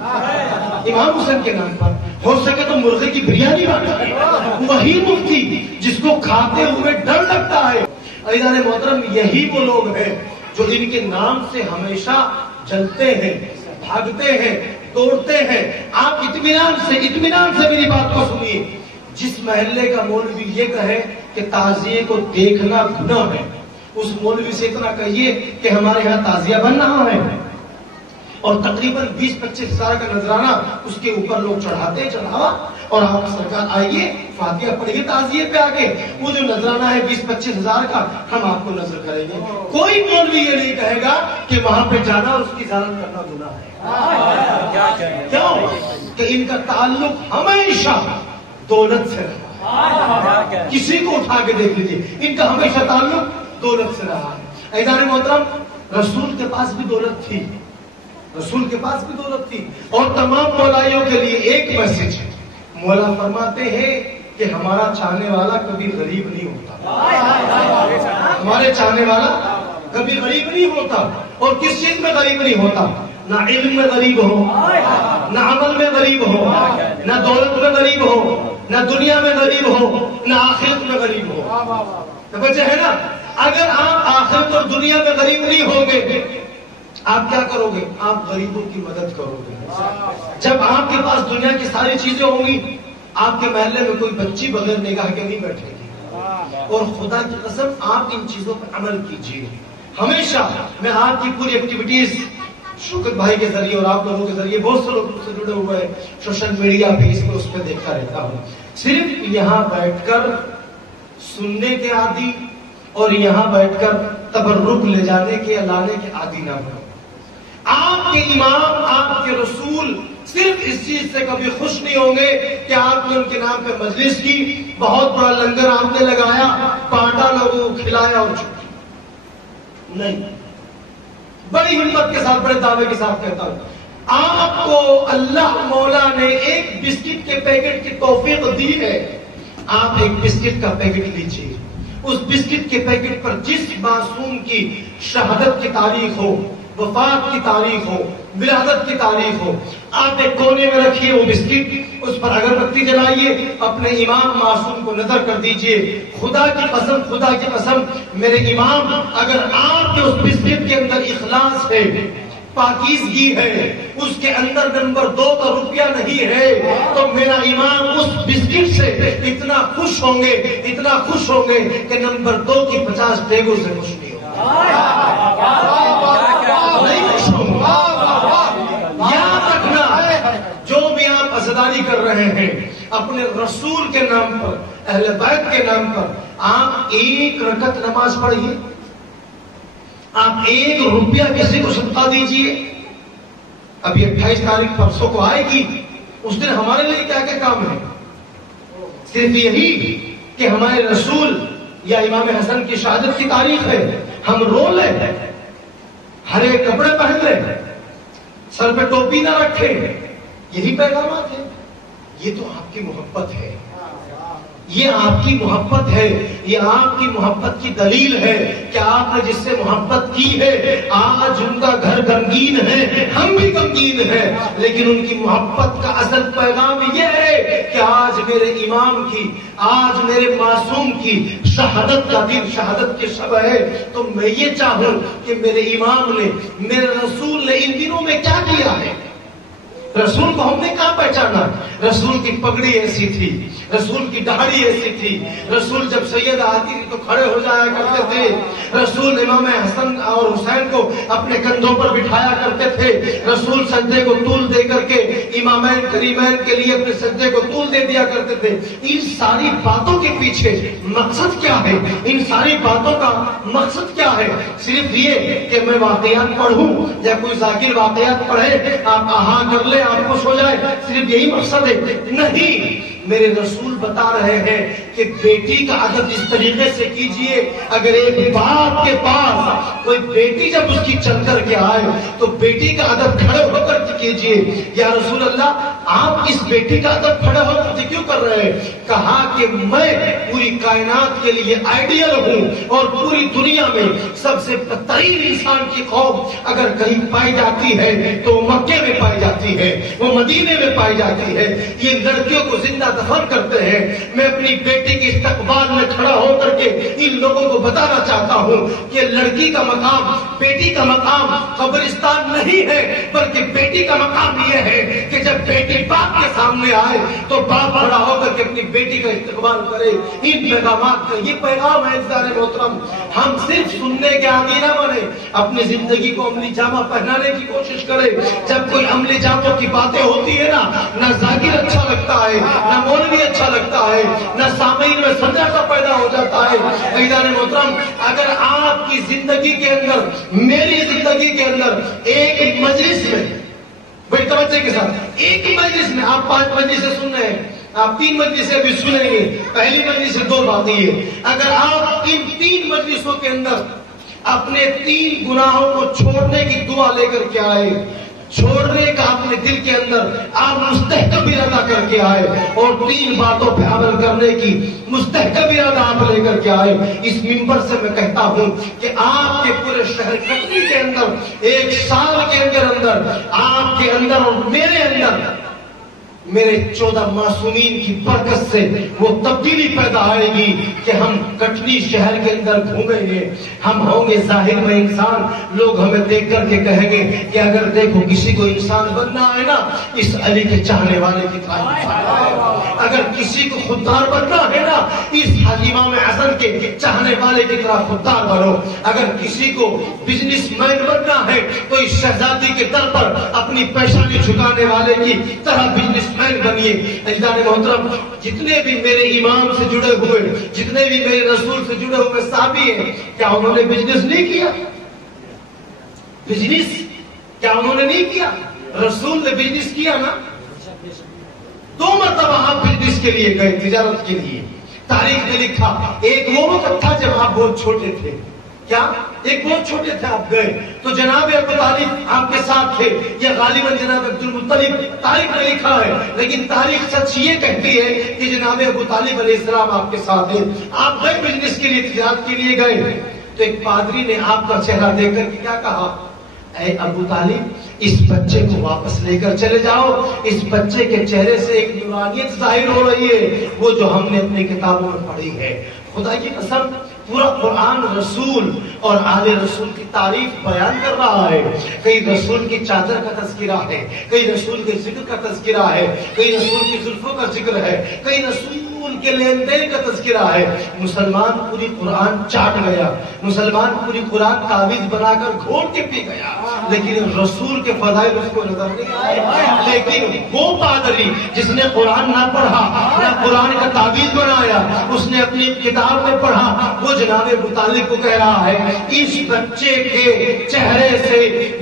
امام حسین کے نام پر, ہو سکے تو مرغے کی بریانی بانٹی, وہی مفتی جس کو کھاتے ہوئے ڈر لگتا ہے. عزیزان محترم, یہی وہ لوگ ہیں جو ان کے نام سے ہمیشہ جلتے ہیں, بھاگتے ہیں, توڑتے ہیں. آپ اطمینان سے میری بات کو سنیے. جس محلے کا مولوی یہ کہے کہ تعزیے کو دیکھنا گناہ ہے, اس مولوی سے اتنا کہیے کہ ہمارے یہاں تعزیہ بن رہا ہے, اور تقریباً 20-25 ہزار کا نذرانہ اس کے اوپر لوگ چڑھاتے چڑھاوا, اور آپ سرکار آئیے فاتحہ پڑھیے تعزیے پہ آگے, وہ جو نذرانہ ہے 20-25 ہزار کا ہم آپ کو نظر کریں گے. کوئی مولوی یہ نہیں کہے گا کہ وہاں پہ جانا اور اس کی زیارت کرنا گناہ ہے. کیوں؟ کہ ان کا تعلق ہمیشہ دولت سے رہا ہے. کسی کو اٹھا کے دیکھ لیجیے, ان کا ہمیشہ تعلق دولت سے رہا ہے. عزیزان محترم, رسول کے پاس بھی دولت تھی, رسول کے پاس بھی دولت تھی. اور تمام مولائیوں کے لیے ایک میسج ہے. مولا فرماتے ہیں کہ ہمارا چاہنے والا کبھی غریب نہیں ہوتا. ہمارے چاہنے والا کبھی غریب نہیں ہوتا. اور کس چیز میں غریب نہیں ہوتا؟ نہ علم میں غریب ہو، نہ عمل میں غریب ہو، نہ دولت میں غریب ہو، نہ دنیا میں غریب ہو، نہ آخرت میں غریب ہو. تو بچے ہے نا، اگر آپ آخرت اور دنیا میں غریب نہیں ہوں گے، آپ کیا کرو گے؟ آپ غریبوں کی مدد کرو گے. جب آپ کے پاس دنیا کی ساری چیزیں ہوں گی، آپ کے محلے میں کوئی بچی بغیر نگاہ کے نہیں بیٹھے گی. اور خدا کی قسم آپ ان چیزوں پر عمل کیجیے. ہمیشہ میں آپ کی پوری ایکٹیویٹیز شوکت بھائی کے ذریعے اور آپ لوگوں کے ذریعے بہت سے لوگ سے جڑے ہوئے ہیں سوشل میڈیا پہ، اس پہ دیکھتا رہتا ہوں. صرف یہاں بیٹھ کر سننے کے عادی اور یہاں بیٹھ کر تبرک لے جانے کے یا لانے کے عادی نہ بنو. آپ کے امام، آپ کے رسول صرف اس چیز سے کبھی خوش نہیں ہوں گے کہ آپ نے ان کے نام پہ مجلس کی، بہت بڑا لنگر آپ نے لگایا، بانٹا، لوگوں کو کھلایا اور چھٹی. نہیں، بڑی ہمت کے ساتھ، بڑے دعوے کے ساتھ کہتا ہوں، آپ کو اللہ مولا نے ایک بسکٹ کے پیکٹ کی توفیق دی ہے. آپ ایک بسکٹ کا پیکٹ لیجیے، اس بسکٹ کے پیکٹ پر جس معصوم کی شہادت کی تاریخ ہو، وفات کی تاریخ ہو، ولادت کی تاریخ ہو، آپ ایک کونے میں رکھیے وہ بسکٹ، اس پر اگربتی جلائیے، اپنے امام معصوم کو نظر کر دیجئے. خدا کی قسم، خدا کی قسم، میرے امام، اگر آپ کے اس بسکٹ کے اندر اخلاص ہے، پاکیزگی ہے، اس کے اندر نمبر 2 کا روپیہ نہیں ہے، تو میرا امام اس بسکٹ سے اتنا خوش ہوں گے، اتنا خوش ہوں گے کہ نمبر 2 کی 50 ٹیگوں سے خوش نہیں نہیں خوش ہوں گے. یاد رکھنا، جو بھی آپ عزاداری کر رہے ہیں اپنے رسول کے نام پر، اہل بیت کے نام پر، آپ ایک رکعت نماز پڑھیے، آپ 1 روپیہ کسی کو صدقہ دیجیے. ابھی 28 تاریخ پرسوں کو آئے گی، اس دن ہمارے لیے کیا کیا کام ہے؟ صرف یہی کہ ہمارے رسول یا امام حسن کی شہادت کی تاریخ ہے، ہم رو لیں، ہرے کپڑے پہن لیں، سر پہ ٹوپی نہ رکھیں، یہی پیغامات ہیں. یہ تو آپ کی محبت ہے، یہ آپ کی محبت ہے، یہ آپ کی محبت کی دلیل ہے کہ آپ نے جس سے محبت کی ہے. آج ان کا گھر غمگین ہے، ہم بھی غمگین ہیں، لیکن ان کی محبت کا اصل پیغام یہ ہے کہ آج میرے امام کی، آج میرے معصوم کی شہادت کا دن، شہادت کی شب ہے، تو میں یہ چاہوں کہ میرے امام نے، میرے رسول نے ان دنوں میں کیا کیا ہے. رسول کو ہم نے کہاں پہچانا؟ رسول کی پگڑی ایسی تھی، رسول کی داڑھی ایسی تھی، رسول جب سیدہ آتی تھی تو کھڑے ہو جایا کرتے تھے، رسول امام حسن اور حسین کو اپنے کندھوں پر بٹھایا کرتے تھے، رسول سجدے کو طول دے کر کے امامین کریمین کے لیے اپنے سجدے کو طول دے دیا کرتے تھے. ان ساری باتوں کے پیچھے مقصد کیا ہے؟ ان ساری باتوں کا مقصد کیا ہے؟ صرف یہ کہ میں واقعات پڑھوں یا کوئی ذاکر واقعات پڑھے، آپ آہاں کر لیں، آپ خوش ہو جائے، صرف یہی مقصد ہے؟ نہیں، میرے رسول بتا رہے ہیں کہ بیٹی کا ادب اس طریقے سے کیجئے. اگر ایک باپ کے پاس کوئی بیٹی جب اس کی چل کر کے آئے تو بیٹی کا ادب کھڑے ہو کر کے کیجئے. یا رسول اللہ، آپ اس بیٹی کا ادب کھڑے ہو کر کے کیوں کر رہے ہیں؟ کہا کہ میں پوری کائنات کے لیے آئیڈیل ہوں، اور پوری دنیا میں سب سے بہترین انسان کی قوم اگر کہیں پائی جاتی ہے تو وہ مکے میں پائی جاتی ہے، وہ مدینے میں پائی جاتی ہے. یہ لڑکیوں کو زندہ دفن کرتے ہیں. میں اپنی بیٹی کے استقبال میں کھڑا ہو کر کے ان لوگوں کو بتانا چاہتا ہوں کہ لڑکی کا مقام، بیٹی کا مقام قبرستان نہیں ہے، بلکہ بیٹی کا مقام یہ ہے کہ جب بیٹی باپ کے سامنے آئے تو باپ کھڑا ہو کر کے اپنی بیٹی کا استقبال کرے. ان پیغامات کا یہ پیغام ہے. عزیزان محترم، ہم صرف سننے کے عادی نہ بنے، اپنی زندگی کو عملی جامہ پہنانے کی کوشش کرے. جب کوئی عملی جاموں کی باتیں ہوتی ہے نا، نہ ذاکر اچھا لگتا ہے، نہ مولوی اچھا لگتا ہے، نہ سامعین میں سنجیدہ پیدا ہو جاتا ہے. عزیزان محترم، اگر آپ کی زندگی کے اندر، میری زندگی کے اندر ایک مجلس میں، بڑی توجہ کے ساتھ، ایک ہی مجلس میں آپ 5 مجلسیں سن رہے ہیں، آپ 3 مجلسیں بھی سنیں گے. پہلی مجلس سے 2 باتیں ہیں. اگر آپ ان 3 مجلسوں کے اندر اپنے 3 گناہوں کو چھوڑنے کی دعا لے کر کے آئے، چھوڑنے کا اپنے دل کے اندر آپ مستحکم ارادہ کر کے آئے اور 3 باتوں پہ عمل کرنے کی مستحکم ارادہ آپ لے کر کے آئے. اس منبر سے میں کہتا ہوں کہ آپ کے پورے شہر کٹنی کے اندر 1 سال کے اندر آپ کے اندر اور میرے اندر میرے 14 معصومین کی برکت سے وہ تبدیلی پیدا آئے گی کہ ہم کٹنی شہر کے اندر گھومیں گے. ہم ہوں گے ظاہر میں انسان, لوگ ہمیں دیکھ کر کے کہیں گے کہ اگر دیکھو کسی کو انسان بننا ہے نا اس علی کے چاہنے والے کی تعریف ہے. اگر کسی کو خوددار بننا ہے نا اس امام حسن کے چاہنے والے کی طرح خوددار بنو. اگر کسی کو بزنس مین بننا ہے تو اس شہزادی کے در پر اپنی پیشانی جھکانے والے کی طرح بزنس مین بنیے. عزیزان محترم, جتنے بھی میرے امام سے جڑے ہوئے, جتنے بھی میرے رسول سے جڑے ہوئے صحابی ہیں, کیا انہوں نے بزنس نہیں کیا؟ بزنس کیا انہوں نے نہیں کیا؟ رسول نے بزنس کیا نا. 2 مرتبہ آپ بزنس کے لیے گئے, تجارت کے لیے. تاریخ نے لکھا ایک وہ وقت تھا جب آپ بہت چھوٹے تھے. کیا ایک بہت چھوٹے تھے آپ گئے تو جناب ابو طالب آپ کے ساتھ تھے, یا غالباً جناب عبد المطلب, تاریخ میں لکھا ہے. لیکن تاریخ سچ یہ کہتی ہے کہ جناب ابو طالب علیہ السلام آپ کے ساتھ ہیں. آپ گئے بزنس کے لیے, تجارت کے لیے گئے, تو ایک پادری نے آپ کا چہرہ دیکھ کر کیا کہا, اے ابو طالب اس بچے کو واپس لے کر چلے جاؤ. اس بچے کے چہرے سے ایک نورانیت ظاہر ہو رہی ہے, وہ جو ہم نے اپنی کتابوں میں پڑھی ہے. خدا کی قسم پورا قرآن رسول اور آل رسول کی تعریف بیان کر رہا ہے. کئی رسول کی چادر کا تذکرہ ہے, کئی رسول کے ذکر کا تذکرہ ہے, کئی رسول کی زلفوں کا ذکر ہے, کئی رسول کے لین دین کا تذکرہ ہے. مسلمان پوری قرآن چاٹ گیا, مسلمان پوری قرآن تعویذ بنا کر گھول کے پی گیا, لیکن رسول کے فضائل اس کو نظر نہیں آئے. لیکن وہ پادری جس نے قرآن نہ پڑھا, نہ قرآن کا تعویذ بنایا, اس نے اپنی کتاب میں پڑھا, وہ جناب ابو طالب کو کہہ رہا ہے اس بچے کے چہرے سے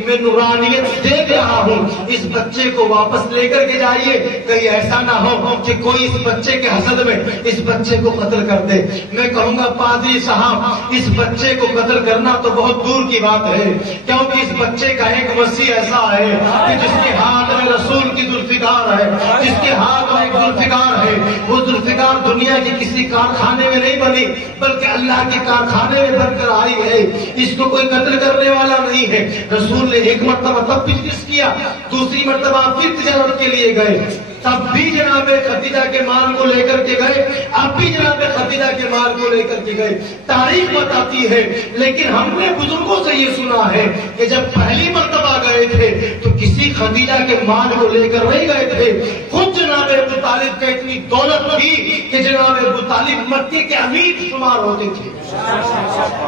میں نورانیت دیکھ رہا ہوں, اس بچے کو واپس لے کر کے جائیے. کہیں ایسا نہ ہو کہ کوئی اس بچے کے حسد میں اس بچے کو قتل کر دے. میں کہوں گا پادری صاحب اس بچے کو قتل کرنا تو بہت دور کی بات ہے, کیونکہ اس بچے کا ایک وسیع ایسا ہے کہ جس کے ہاتھ میں رسول کی ذوالفقار ہے, جس کے ہاتھ میں ایک ذوالفقار ہے. وہ ذوالفقار دنیا کے کسی کارخانے میں نہیں بنی بلکہ اللہ کے کارخانے میں بن کر آئی ہے. اس کو کوئی قتل کرنے والا نہیں ہے. رسول نے 1 مرتبہ تب بزنس کیا, دوسری مرتبہ پھر تجارت کے لیے گئے, تب بھی جناب خدیجہ کے مال کو لے کر کے گئے, اب بھی جناب خدیجہ کے مال کو لے کر کے گئے. تاریخ بتاتی ہے, لیکن ہم نے بزرگوں سے یہ سنا ہے کہ جب پہلی مرتبہ گئے تھے تو کسی خدیجہ کے مال کو لے کر نہیں گئے تھے. خود جناب ابو طالب کا اتنی دولت تھی کہ جناب ابو طالب مکے کے امیر شمار ہوتے تھے.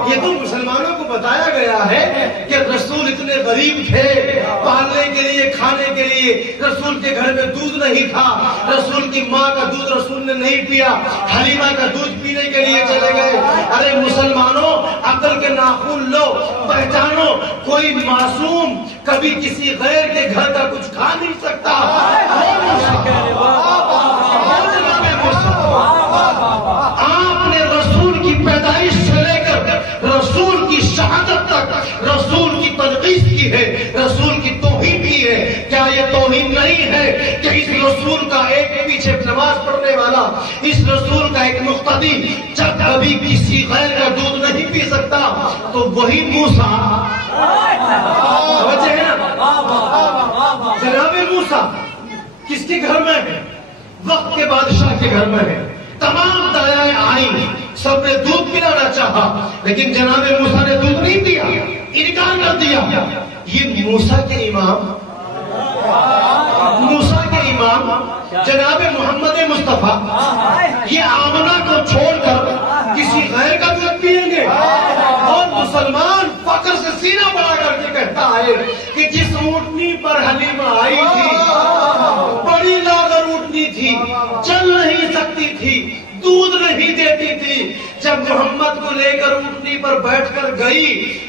یہ تو مسلمانوں کو بتایا گیا ہے کہ رسول اتنے غریب تھے, پالنے کے لیے, کھانے کے لیے رسول کے گھر میں دودھ نہیں تھا, رسول کی ماں کا دودھ رسول نے نہیں پیا, حلیمہ کا دودھ پینے کے لیے چلے گئے. ارے مسلمانوں عقل کے ناخن لو, پہچانو کوئی معصوم کبھی کسی غیر کے گھر کا کچھ کھا نہیں سکتا. آپ نے رسول کی پیدائش سے لے کر رسول کی شہادت تک رسول کی تنقید کی ہے, رسول کی توہین کی ہے. کیا یہ توہین نہیں ہے کہ اس رسول کا ایک پیچھے نماز پڑھنے والا, اس رسول کا ایک مقتدی جب کبھی کسی غیر کا دودھ نہیں پی سکتا تو وہی موسیٰ, جناب موسیٰ کس کے گھر میں ہے؟ وقت کے بادشاہ کے گھر میں ہے. تمام دایائیں آئیں, سب نے دودھ پلانا چاہا, لیکن جناب موسیٰ نے دودھ نہیں دیا, انکار کر دیا. یہ موسیٰ کے امام, موسیٰ کے امام جناب محمد مصطفیٰ یہ آمنہ کو چھوڑ کر کسی غیر کا دودھ پیئیں گے؟ اور مسلمان فخر سے سینہ بڑھا کر کے کہتا ہے کہ جس اونٹنی پر حلیمہ آئی تھی بڑی لاغر اونٹنی تھی, چل نہیں سکتی تھی, دودھ نہیں دیتی تھی, جب محمد کو لے کر اونٹنی پر بیٹھ کر گئی,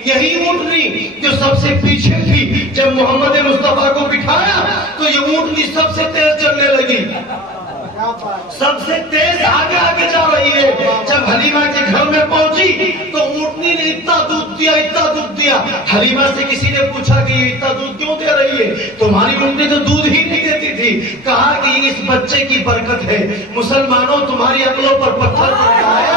یہی اونٹنی جو سب سے پیچھے تھی, جب محمد مصطفیٰ کو بٹھایا تو یہ اونٹنی سب سے تیز چلنے لگی, سب سے تیز آگے آگے جا رہی ہے. جب حلیمہ کے گھر میں پہنچی تو اونٹنی نے اتنا دودھ دیا, اتنا دودھ دیا حلیمہ سے کسی نے پوچھا کہ یہ اتنا دودھ کیوں دے رہی ہے؟ تمہاری ممتی تو دودھ ہی نہیں دیتی تھی. کہا کہ یہ اس بچے کی برکت ہے. مسلمانوں تمہاری عقلوں پر پتھر پڑ جائے،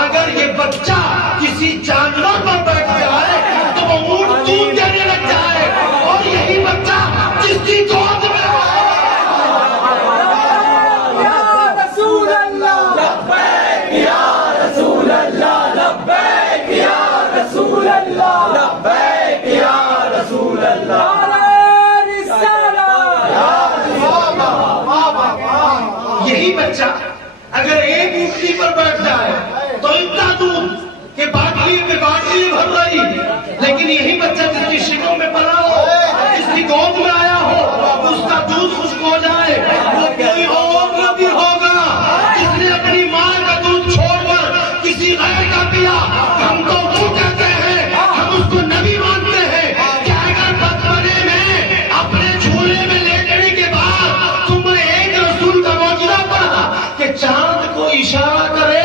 اگر یہ بچہ کسی جانور پر بیٹھ جائے تو وہ اونٹ دودھ دینے لگ جائے، اور یہی بچہ جس کی گود میں یہی بچہ اگر ایک اونٹنی پر بیٹھ جائے تو اتنا دودھ کہ باٹلی میں باٹلی بھر رہی، لیکن یہی بچہ جس کی شکم میں پلا ہو، جس کی گود میں آیا ہو، اس کا دودھ خشک ہو جائے، وہ کوئی اور نبی ہوگا جس نے اپنی ماں کا دودھ چھوڑ کر کسی غیر کا پیا. ہم تو وہ کہتے ہیں، ہم اس کو نبی مانتے ہیں کہ اگر بچپنے میں اپنے جھولے میں لیٹنے کے بعد تم نے ایک رسول کا معجزہ پڑھا کہ چاند کو اشارہ کرے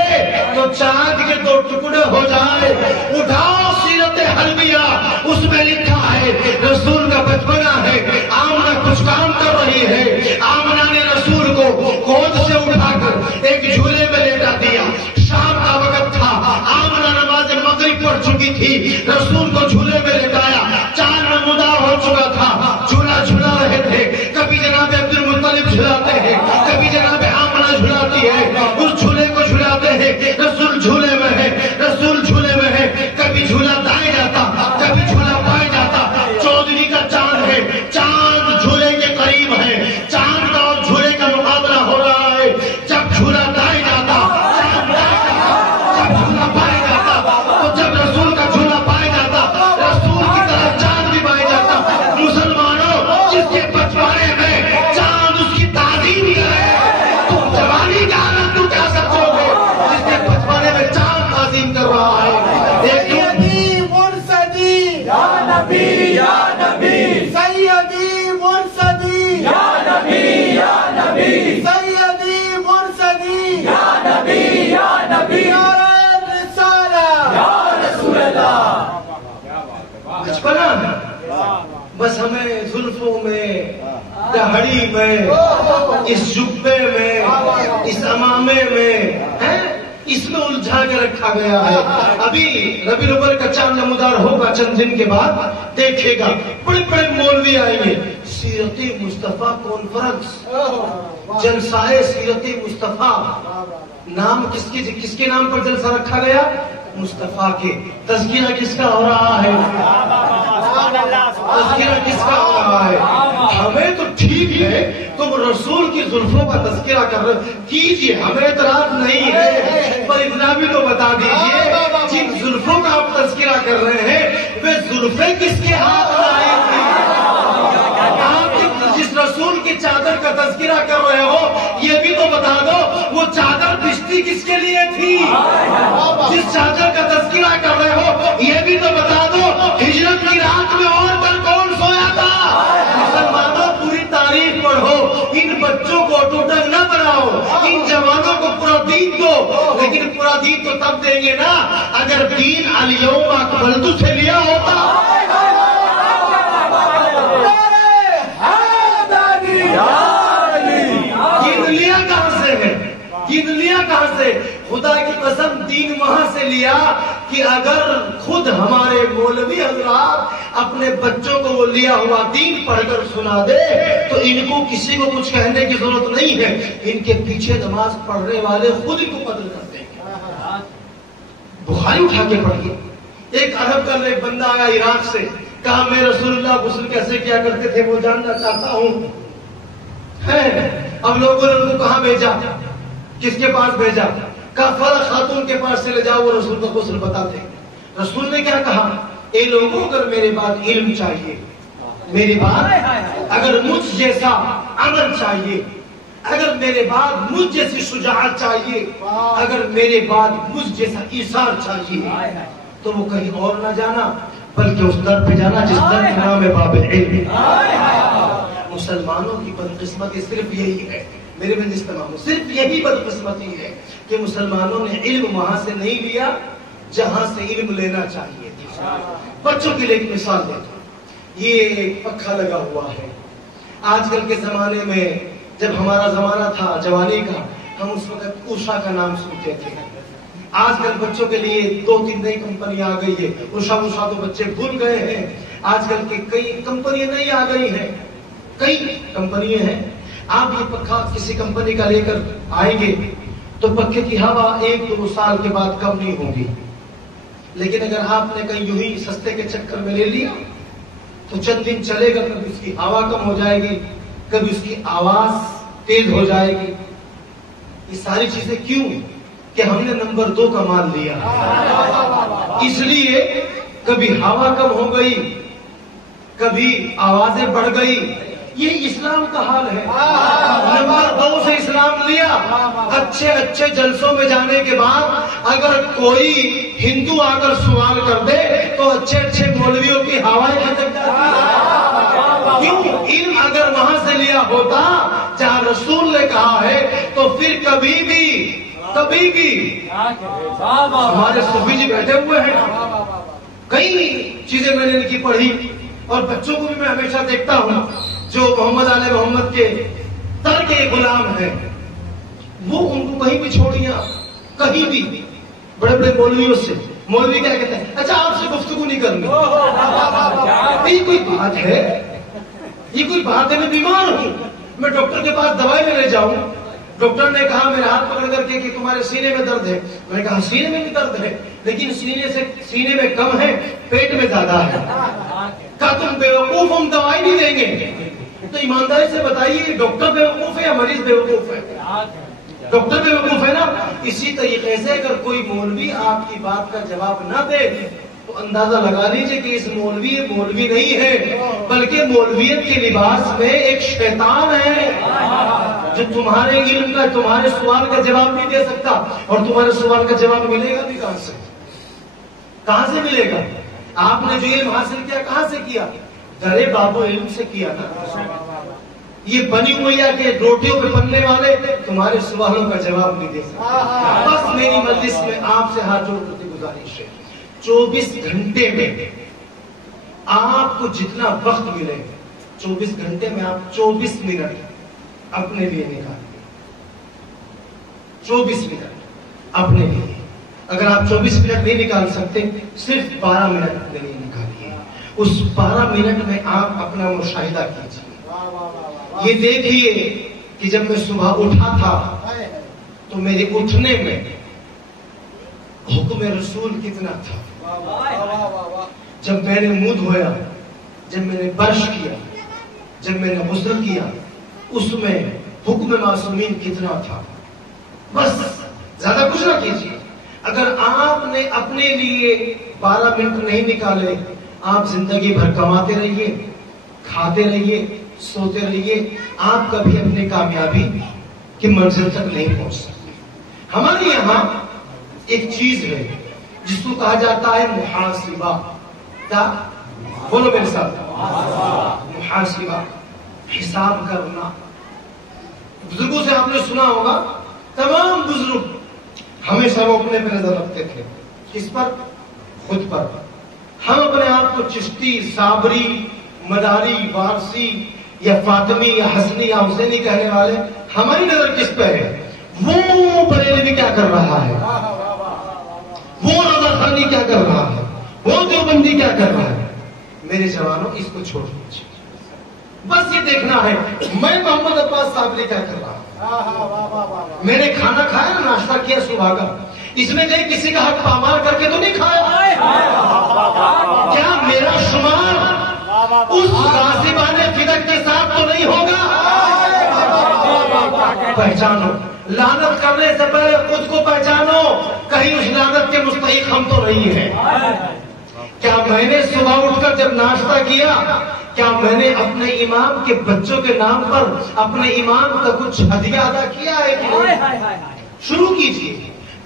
تو چاند کے 2 ٹکڑے ہو جائے. اٹھاؤ سیرت حلبیہ، اس میں لکھا ہے رسول کا بچپنا ہے. آمنہ کچھ کام کر رہی ہے، آمنہ نے رسول کو گود سے اٹھا کر ایک جھولے میں لیٹا دیا. شام کا وقت تھا، آمنہ نماز مغرب پڑھ چکی تھی، رسول کو جھولے میں لٹایا. چاند نمودار ہو چکا تھا، جھولا جھلا رہے تھے. کبھی جناب عبد المطلب جھلاتے ہیں، کبھی جناب آمنہ جھلاتی ہے. اس جھولے کو جھلاتے ہیں، رسول جھولے میں ہے، رسول جھولے میں ہے. کبھی جھولا دائیں جاتا، کبھی جھولا بائیں جاتا. چودھری کا چاند ہے، چاند جھولے کے قریب ہے. چاند کا اور جھولے کا مقابلہ ہو رہا ہے. جب جھولا دائیں جاتا، چاند دائیں جاتا. جب جھولا بائیں جاتا، تو جب رسول کا جھولا بائیں جاتا، رسول کی طرف چاند بھی بائیں جاتا. مسلمانوں، جس کے بچپنے میں چاند اس کی تعظیم کرے، تم جوانی کا حالت تو کیا سکتے ہو گے جس کے بچپنے میں چاند تعظیم کر رہا ہے. سیدی مرشدی یا نبی یا نبی، سیدی مرشدی یا نبی یا نبی، سیدی مرشدی یا نبی یا نبی، نعرہ رسالہ یا رسول اللہ. بچپنا بس ہمیں زلفوں میں، دہڑی میں، اس جبے میں، اس امامے میں، اس میں الجھا کے رکھا گیا ہے. ابھی ربیع الاول کا چاند نمودار ہوگا چند دن کے بعد، دیکھے گا بڑے بڑے مولوی آئیں گے. سیرت مصطفیٰ کانفرنس، جلسہ سیرت مصطفیٰ. نام کس کے نام پر جلسہ رکھا گیا؟ مصطفیٰ کے. تذکرہ کس کا ہو رہا ہے؟ تذکرہ کس کا ہو رہا ہے؟ ہمیں تو ٹھیک ہے تم رسول کی زلفوں کا تذکرہ کر رہے کیجئے، ہمیں اعتراض نہیں ہے، پر اتنا بھی تو بتا دیجئے جن زلفوں کا آپ تذکرہ کر رہے ہیں وہ زلفیں کس کے ہاتھ میں آئی تھی؟ آپ جس رسول کی چادر کا تذکرہ کر رہے ہو یہ بھی تو بتا دو وہ چادر بچتی کس کے لیے تھی؟ جس چادر کا تذکرہ کر رہے ہو یہ بھی تو بتا دو ہجرت کی رات میں اور کل کون سویا تھا؟ مسلمانوں، پوری تاریخ پڑھو، ان بچوں کو ٹوٹل نہ بناؤ، ان جوانوں کو پورا دین دو. لیکن پورا دین تو تب دیں گے نا اگر دین الیوم اکملت سے لیا ہوتا. لیا کہاں سے؟ خدا کی قسم دین وہاں سے لیا کہ اگر خود ہمارے مولوی حضرات اپنے بچوں کو وہ لیا ہوا دین پڑھ کر سنا دے تو ان کو کسی کو کچھ کہنے کی ضرورت نہیں ہے. ان کے پیچھے نماز پڑھنے والے خود ان کو قدر کرتے ہیں. بخاری اٹھا کے پڑھیے. ایک عرب کا ایک بندہ آیا عراق سے، کہا میں رسول اللہ غسل کیسے کیا کرتے تھے وہ جاننا چاہتا ہوں. اب لوگوں نے ان کو کہاں بھیجا؟ کس کے پاس بھیجا؟ کہا فلاں خاتون کے پاس سے لے جاؤ، وہ رسول کا غسل بتاتے. رسول نے کیا کہا؟ اے لوگوں، اگر میرے بعد علم چاہیے، میرے بعد اگر مجھ جیسا عمل چاہیے، اگر میرے بعد مجھ جیسی شجاعت چاہیے، اگر میرے بعد مجھ جیسا ایثار چاہیے تو وہ کہیں اور نہ جانا بلکہ اس در پہ جانا جس در کا نام ہے باب علم. مسلمانوں کی بدقسمتی صرف یہی ہے، میرے مجلس تمام صرف یہی بدقسمتی ہے کہ مسلمانوں نے علم وہاں سے نہیں لیا جہاں سے علم لینا چاہیے. بچوں کے لیے ایک مثال دیتا ہوں. یہ ایک پنکھا لگا ہوا ہے. آج کل کے زمانے میں جب ہمارا زمانہ تھا جوانی کا, ہم اس وقت اوشا کا نام سنتے تھے. آج کل بچوں کے لیے 2-3 نئی کمپنیاں آ گئی ہے. اوشا تو بچے بھول گئے ہیں. آج کل کی کئی کمپنیاں نئی آ گئی ہیں, کئی کمپنیاں ہیں. آپ یہ پنکھا کسی کمپنی کا لے کر آئیں گے تو پنکھے کی ہوا 1-2 سال کے بعد کم نہیں ہوگی. لیکن اگر آپ نے کہیں یوں ہی سستے کے چکر میں لے لیا تو چند دن چلے گا, کبھی اس کی ہوا کم ہو جائے گی, کبھی اس کی آواز تیز ہو جائے گی. یہ ساری چیزیں کیوں کہ ہم نے نمبر 2 کا مال لیا, اس لیے کبھی ہوا کم ہو گئی, کبھی آوازیں بڑھ گئی. یہ اسلام کا حال ہے. نمبر 2 سے اسلام لیا. اچھے جلسوں میں جانے کے بعد اگر کوئی ہندو آ کر سوال کر دے تو اچھے مولویوں کی ہوائیں ختم جاتی. کیوں؟ علم اگر وہاں سے لیا ہوتا جہاں رسول نے کہا ہے تو پھر کبھی بھی ہمارے صوفی جی بیٹھے ہوئے ہیں. کئی چیزیں میں نے ان کی پڑھی, اور بچوں کو بھی میں ہمیشہ دیکھتا ہوں جو محمد آل محمد کے در کے غلام ہیں, وہ ان کو کہیں بھی چھوڑیاں, کہیں بھی بڑے مولویوں سے. مولوی کیا کہتے ہیں, اچھا آپ سے گفتگو نہیں کرنی. یہ کوئی بات ہے؟ یہ کوئی بات ہے؟ میں بیمار ہوں, میں ڈاکٹر کے پاس دوائی لینے جاؤں, ڈاکٹر نے کہا میرے ہاتھ پکڑ کر کے کہ تمہارے سینے میں درد ہے. میں نے کہا سینے میں بھی درد ہے, لیکن سینے میں کم ہے, پیٹ میں زیادہ ہے. کہا تم بیوقوف, ہم دوائی نہیں دیں گے. تو ایمانداری سے بتائیے ڈاکٹر بیوقوف ہے یا مریض بیوقوف ہے؟ ڈاکٹر بیوقوف ہے نا. اسی طریقے سے اگر کوئی مولوی آپ کی بات کا جواب نہ دے تو اندازہ لگا لیجئے کہ اس مولوی نہیں ہے, بلکہ مولویت کے لباس میں ایک شیطان ہے جو تمہارے علم کا, تمہارے سوال کا جواب نہیں دے سکتا. اور تمہارے سوال کا جواب ملے گا بھی کہاں سے ملے گا؟ آپ نے جو علم حاصل کیا کہاں سے کیا؟ درے بابو علم سے کیا نا. یہ بنی ہوئی کہ روٹیوں پہ بننے والے تمہارے سوالوں کا جواب نہیں دے سکتے. بس میری مجلس میں آپ سے ہاتھ جوڑ کر گزارش ہے, 24 گھنٹے میں آپ کو جتنا وقت ملے, 24 گھنٹے میں آپ 24 منٹ اپنے لیے نکالیے. 24 منٹ اپنے لیے. اگر آپ 24 منٹ نہیں نکال سکتے, صرف 12 منٹ اپنے لیے نکالیے. اس 12 منٹ میں آپ اپنا مشاہدہ کیجیے. یہ دیکھیے کہ جب میں صبح اٹھا تھا تو میرے اٹھنے میں حکم رسول کتنا تھا. جب میں نے منہ دھویا, جب میں نے برش کیا, جب میں نے غسل کیا, اس میں حکم معصومین کتنا تھا. بس زیادہ کچھ نہ کیجیے. اگر آپ نے اپنے لیے 12 منٹ نہیں نکالے, آپ زندگی بھر کماتے رہیے, کھاتے رہیے, سوتے رہیے, آپ کبھی اپنی کامیابی کی منزل تک نہیں پہنچ سکتے. ہمارے یہاں ایک چیز ہے جس کو کہا جاتا ہے محاسبہ. کیا بولو میرے ساتھ؟ محاسبہ, حساب کرنا. بزرگوں سے آپ نے سنا ہوگا, تمام بزرگ ہمیشہ وہ اپنے پہ نظر رکھتے تھے. کس پر؟ خود پر. ہم اپنے آپ کو چشتی, صابری, مداری, وارسی یا فاطمی یا حسنی یا حسینی کہنے والے, ہماری نظر کس پہ ہے؟ وہ بریلوی کیا کر رہا ہے, وہ رضا خانی کیا کر رہا ہے, وہ دیوبندی کیا کر رہا ہے. میرے جوانوں, اس کو چھوڑ دیجیے. بس یہ دیکھنا ہے میں محمد عباس صابری کیا کر رہا ہوں. میں نے کھانا کھایا, ناشتہ کیا صبح کا, اس میں کہیں کسی کا حق پامال کر کے تو نہیں کھایا. کیا میرا شمار اس غاصبانہ فدق کے ساتھ تو نہیں ہوگا؟ پہچانو, لعنت کرنے سے پہلے خود کو پہچانو, کہیں اس لعنت کے مستحق ہم تو نہیں ہیں. کیا میں نے صبح اٹھ کر جب ناشتہ کیا, کیا میں نے اپنے امام کے بچوں کے نام پر اپنے امام کا کچھ ہدیہ ادا کیا ہے؟ شروع کیجیے.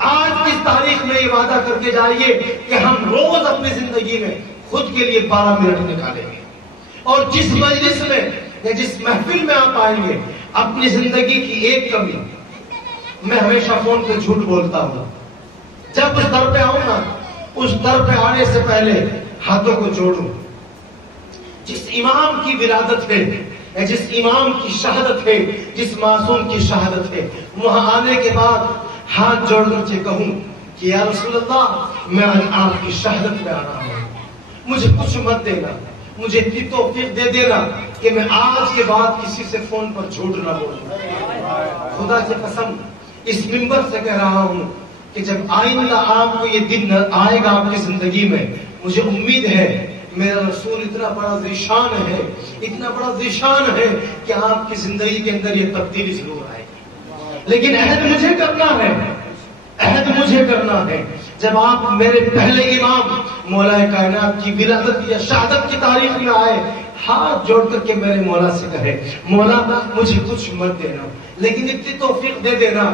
آج کس تاریخ میں یہ وعدہ کر کے جائیے کہ ہم روز اپنی زندگی میں خود کے لیے 12 منٹ نکالیں گے. اور جس مجلس میں یا جس محفل میں آپ آئیں گے, اپنی زندگی کی ایک کمی. میں ہمیشہ فون پہ جھوٹ بولتا ہوں. جب اس در پہ آؤں نا, اس در پہ آنے سے پہلے ہاتھوں کو جوڑوں. جس امام کی ولادت ہے، جس امام کی شہادت ہے، جس معصوم کی شہادت ہے، وہاں آنے کے بعد ہاتھ جوڑ کر کے کہوں کہ یا رسول اللہ میں آج آپ کی شہادت میں آ رہا ہوں، مجھے کچھ مت دینا، مجھے اتنی توفیق دے دینا کہ میں آج کے بعد کسی سے فون پر جھوٹ نہ بولوں. خدا کی قسم اس منبر سے کہہ رہا ہوں کہ جب آئندہ آپ کو یہ دن آئے گا آپ کی زندگی میں، مجھے امید ہے میرا رسول اتنا بڑا ذیشان ہے، اتنا بڑا ذیشان ہے کہ آپ کی زندگی کے اندر یہ تبدیلی ضرور آئے گی. لیکن عہد مجھے کرنا ہے، عہد مجھے کرنا ہے. جب آپ میرے پہلے امام مولا کائنات کی ولادت یا شہادت کی تاریخ میں آئے، ہاتھ جوڑ کر کے میرے مولا سے کہے مولا مجھے کچھ مت دینا، لیکن اتنی توفیق دے دینا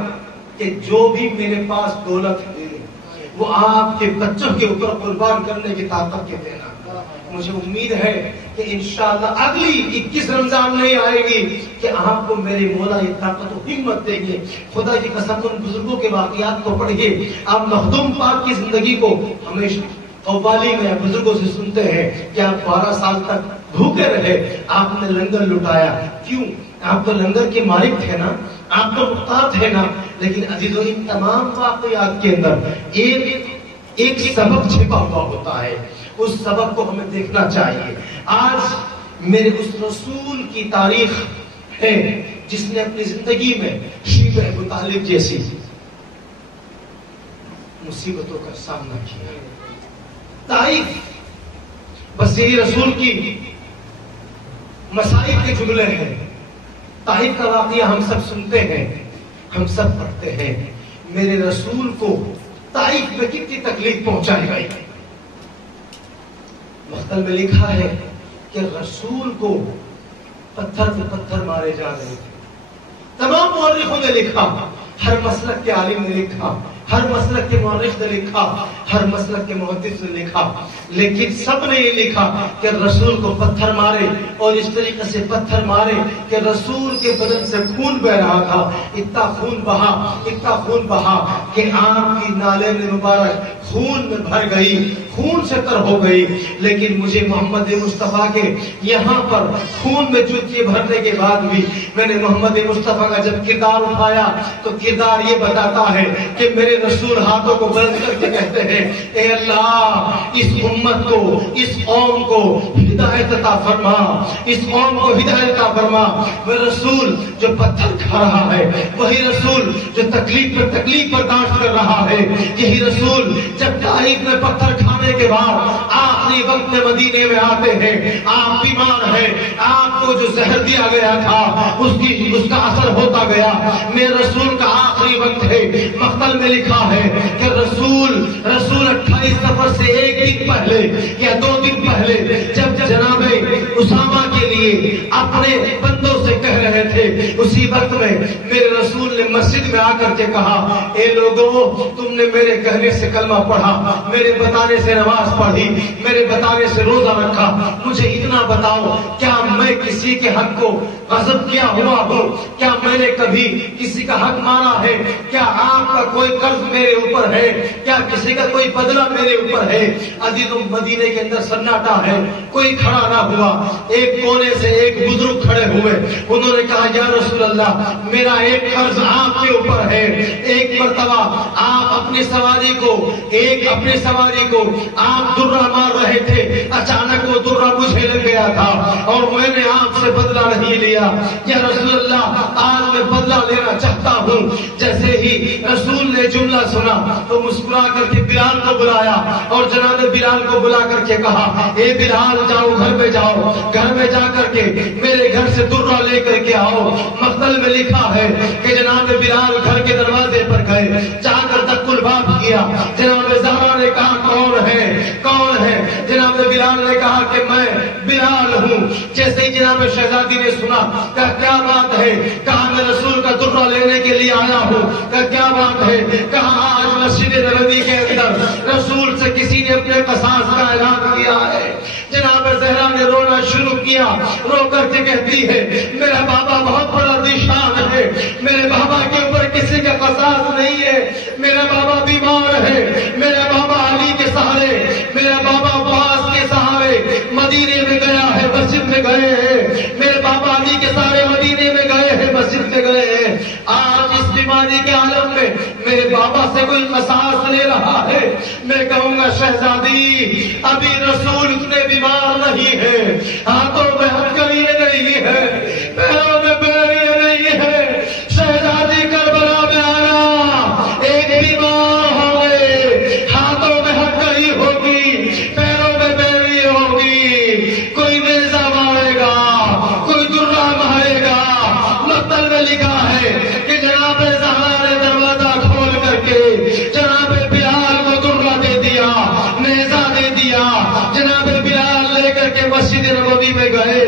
کہ جو بھی میرے پاس دولت ہے وہ آپ کے بچوں کے اوپر قربان کرنے کی طاقت کے دینا. مجھے امید ہے کہ انشاءاللہ اگلی 21 رمضان نہیں آئے گی کہ آپ کو میرے مولا یہ طاقت و ہمت دیں گے. خدا کی قسم ان بزرگوں کے واقعات کو پڑھیے. آپ مخدوم پاک کی زندگی کو ہمیشہ قوالی میں بزرگوں سے سنتے ہیں کہ آپ 12 سال تک بھوکے رہے، آپ نے لنگر لٹایا. کیوں؟ آپ تو لنگر کے مالک تھے نا، آپ تو مختار تھے نا. لیکن عزیزوں ان تمام واقعات کے اندر ایک سبق چھپا ہوا ہوتا ہے، اس سبق کو ہمیں دیکھنا چاہیے. آج میرے اس رسول کی تاریخ ہے جس نے اپنی زندگی میں شیب ابو طالب جیسی مصیبتوں کا سامنا کیا. طائف بس یہی رسول کی مصائب کے جملے ہیں. طائف کا واقعہ ہم سب سنتے ہیں، ہم سب پڑھتے ہیں. میرے رسول کو طائف میں کتنی تکلیف پہنچائی گئی. مختل میں لکھا ہے کہ رسول کو پتھر پہ پتھر مارے جا رہے تھے. تمام مورخوں نے لکھا، ہر مسلک کے عالم نے لکھا، ہر مسلک کے مورخ نے لکھا، ہر مسلک کے محدث نے لکھا، لیکن سب نے یہ لکھا کہ رسول کو پتھر مارے اور اس طریقے سے پتھر مارے کہ رسول کے بدن سے خون بہ رہا تھا. اتنا خون بہا، اتنا خون بہا کہ آپ کی نالے میں مبارک خون میں بھر گئی، خون سے تر ہو گئی. لیکن مجھے محمد مصطفیٰ کے یہاں پر خون میں جوتیے بھرنے کے بعد بھی میں نے محمد مصطفیٰ کا جب کردار اٹھایا تو کردار یہ بتاتا ہے کہ میرے رسول ہاتھوں کو بلند کر کے کہتے ہیں اے اللہ اس امت کو، اس قوم کو ہدایت عطا فرما، اس قوم کو ہدایت عطا فرما. وہ رسول جو پتھر کھا رہا ہے، وہی رسول جو تکلیف پر تکلیف برداشت کر رہا ہے، یہی رسول جب طائف میں پتھر کھانے کے بعد آخری وقت میں مدینے میں آتے ہیں. آپ بیمار ہیں، آپ کو جو زہر دیا گیا تھا اس کا اثر ہوتا گیا. میرے رسول کا آخری وقت ہے. مقتل میں لکھا ہے کہ رسول 28 سفر سے ایک دن پہلے یا 2 دن پہلے جب جناب اسامہ کے لیے اپنے بندوں سے کہہ رہے تھے، اسی وقت میں میرے رسول نے مسجد میں آ کر کے کہا اے لوگوں تم نے میرے کہنے سے کلمہ پڑھا، میرے بتانے سے نماز پڑھی، میرے بتانے سے روزہ رکھا، مجھے اتنا بتاؤ کیا میں کسی کے حق کو غصب کیا ہوا ہوں؟ کیا میں نے کبھی کسی کا حق مارا ہے؟ کیا آپ کا کوئی قرض میرے اوپر ہے؟ کیا کسی کا کوئی بدلہ میرے اوپر ہے؟ عزیزوں مدینے کے اندر سناٹا ہے، کوئی کھڑا نہ ہوا. ایک کونے سے ایک بزرگ کھڑے ہوئے، انہوں نے کہا یا رسول اللہ میرا ایک قرض آپ کے اوپر ہے. ایک مرتبہ آپ اپنی سواری کو آپ درہ مار رہے تھے، اچانک وہ درہ مجھے لگ گیا تھا اور میں نے آپ سے بدلہ نہیں لیا. یا رسول اللہ آج میں بدلہ لینا چاہتا ہوں. جیسے ہی رسول نے جملہ سنا تو مسکرا کر کے بلال کو بلایا اور جناب بلال کو بلا کر کے کہا اے بلال جاؤ گھر میں جاؤ، گھر میں جا کر کے میرے گھر سے درہ لے کر کے آؤ. مقتل میں لکھا ہے کہ جناب بلال گھر کے دروازے پر گئے، جا کر دق الباب کیا. جناب زہرا نے کہا کون ہے؟ جناب بلال نے کہا کہ میں بلال ہوں. جیسے ہی جناب شہزادی نے سنا کہا کیا بات ہے؟ کہا میں رسول کا درہ لینے کے لیے آیا ہوں. کہا کیا بات ہے؟ کہا آج مسجد نبوی کے اندر رسول سے کسی نے اپنے قصاص کا اعلان کیا ہے. جناب زہرا نے رونا شروع کیا، رو کر کے کہتی ہے میرا بابا بہت بڑا ذیشان ہے، میرے بابا کے اوپر کسی کا قصاص نہیں ہے، میرا بابا بیمار ہے، میرا بابا علی کے سہارے، میرا بابا عباس کے میں گئے ہیں، میرے بابا علی کے سارے مدینے میں گئے ہیں، مسجد میں گئے ہیں. آج اس بیماری کے عالم میں میرے بابا سے کوئی قصاص لے رہا ہے، میں کہوں گا شہزادی ابھی رسول اتنے بیمار نہیں ہے، ہاتھوں میں ہتھکڑیاں نہیں ہے، پیروں میں بیڑیاں نہیں ہے. شہزادی کربلا میں آیا، ایک بیمار ہو گئے، ہاتھوں میں ہتھکڑی ہوگی، پیروں میں بیڑی ہوگی، کوئی نیزہ مارے گا، کوئی درہ مارے گا. مقتل میں لکھا ہے کہ جناب زہرا نے دروازہ کھول کر کے جناب بلال کو درہ دے دیا، نیزہ دے دیا. جناب بلال لے کر کے مسجد نبوی میں گئے،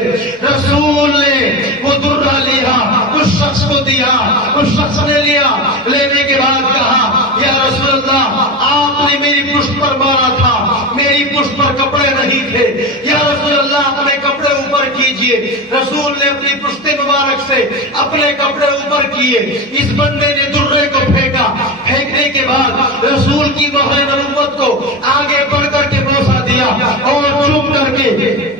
رسول نے وہ درہ لیا، اس شخص کو دیا، اس شخص نے لیا. لینے کے بعد کہا یا رسول اللہ آپ نے میری پشت پر مارا تھا، میری پشت پر کپڑے نہیں تھے، یا رسول اللہ اپنے کپڑے اوپر کیجئے. رسول نے اپنی پشت مبارک سے اپنے کپڑے اوپر کیے. اس بندے نے درے کو پھینکا، پھینکنے کے بعد رسول کی مہر نبوت کو آگے بڑھ کر کے بوسہ دیا اور چوم کر کے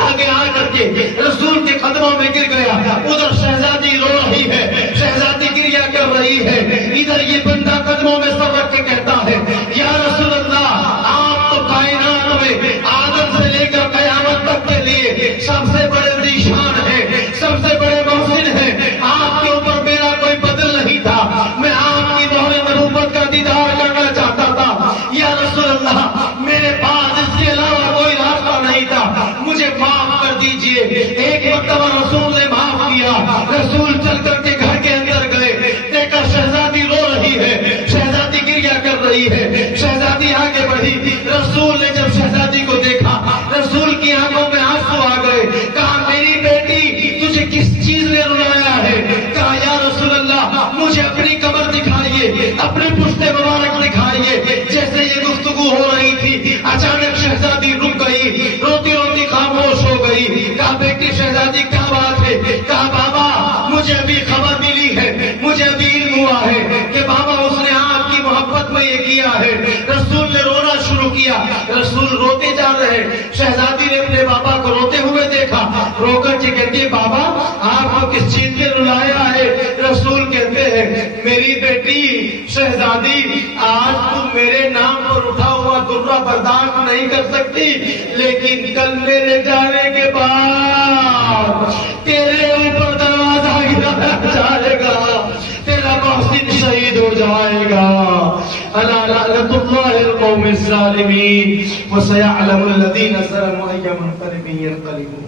آگے آ کر کے رسول کے قدموں میں گر گیا. ادھر شہزادی رو رہی ہے، شہزادی گریا کر رہی ہے، ادھر یہ بندہ قدموں میں سر رکھ کے کہتا ہے یا رسول اللہ آپ تو کائنات میں آدم سے لے کر قیامت تک کے لیے سب سے بڑے ذیشان ہیں، سب سے بڑے محسن ہیں، آپ کے اوپر میرا کوئی بدل نہیں تھا، میں آپ کی مہر نبوت کا دیدار کرنا چاہتا تھا. یا رسول اللہ میرے پاس اس کے علاوہ کوئی راستہ نہیں تھا، مجھے معاف کر دیجئے. ایک مرتبہ رسول نے معاف کیا. رسول چل کر کے گھر کے اندر گئے، دیکھا شہزادی رو رہی ہے، شہزادی گریا کر رہی ہے. شہزادی آگے بڑھی، رسول نے جب شہزادی کو دیکھا رسول کی آنکھوں میں آنسو آ گئے. کہا میری بیٹی تجھے کس چیز نے رلایا ہے؟ کہا یا رسول اللہ مجھے اپنی کمر دکھائیے، اپنی پشت مبارک دکھائیے. جیسے یہ گفتگو ہو رہی تھی اچانک شہزادی رک گئی، روتی روتی خاموش ہو گئی. کہا بیٹی شہزادی کیا بات ہے؟ کہا بابا مجھے ابھی خبر ملی ہے، مجھے ابھی علم ہوا ہے کہ بابا اس نے آپ کی محبت میں یہ کیا ہے. رسول نے رونا شروع کیا، رسول روتے جا رہے. شہزادی نے اپنے بابا کو روتے ہوئے دیکھا، رو کر کے کہتی ہے بابا آپ کو کس چیز نے رلایا ہے؟ رسول کہتے ہیں میری بیٹی شہزادی آج تم میرے نام پر اٹھا ہوا درہ برداشت نہیں کر سکتی، لیکن کل میرے جانے کے بعد تیرے اوپر دروازہ گرایا جائے گا، تیرا محسن شہید ہو جائے گا. الا لعنت اللہ القوم الظالمین وسيعلم الذين ظلموا اي منقلب ينقلبون.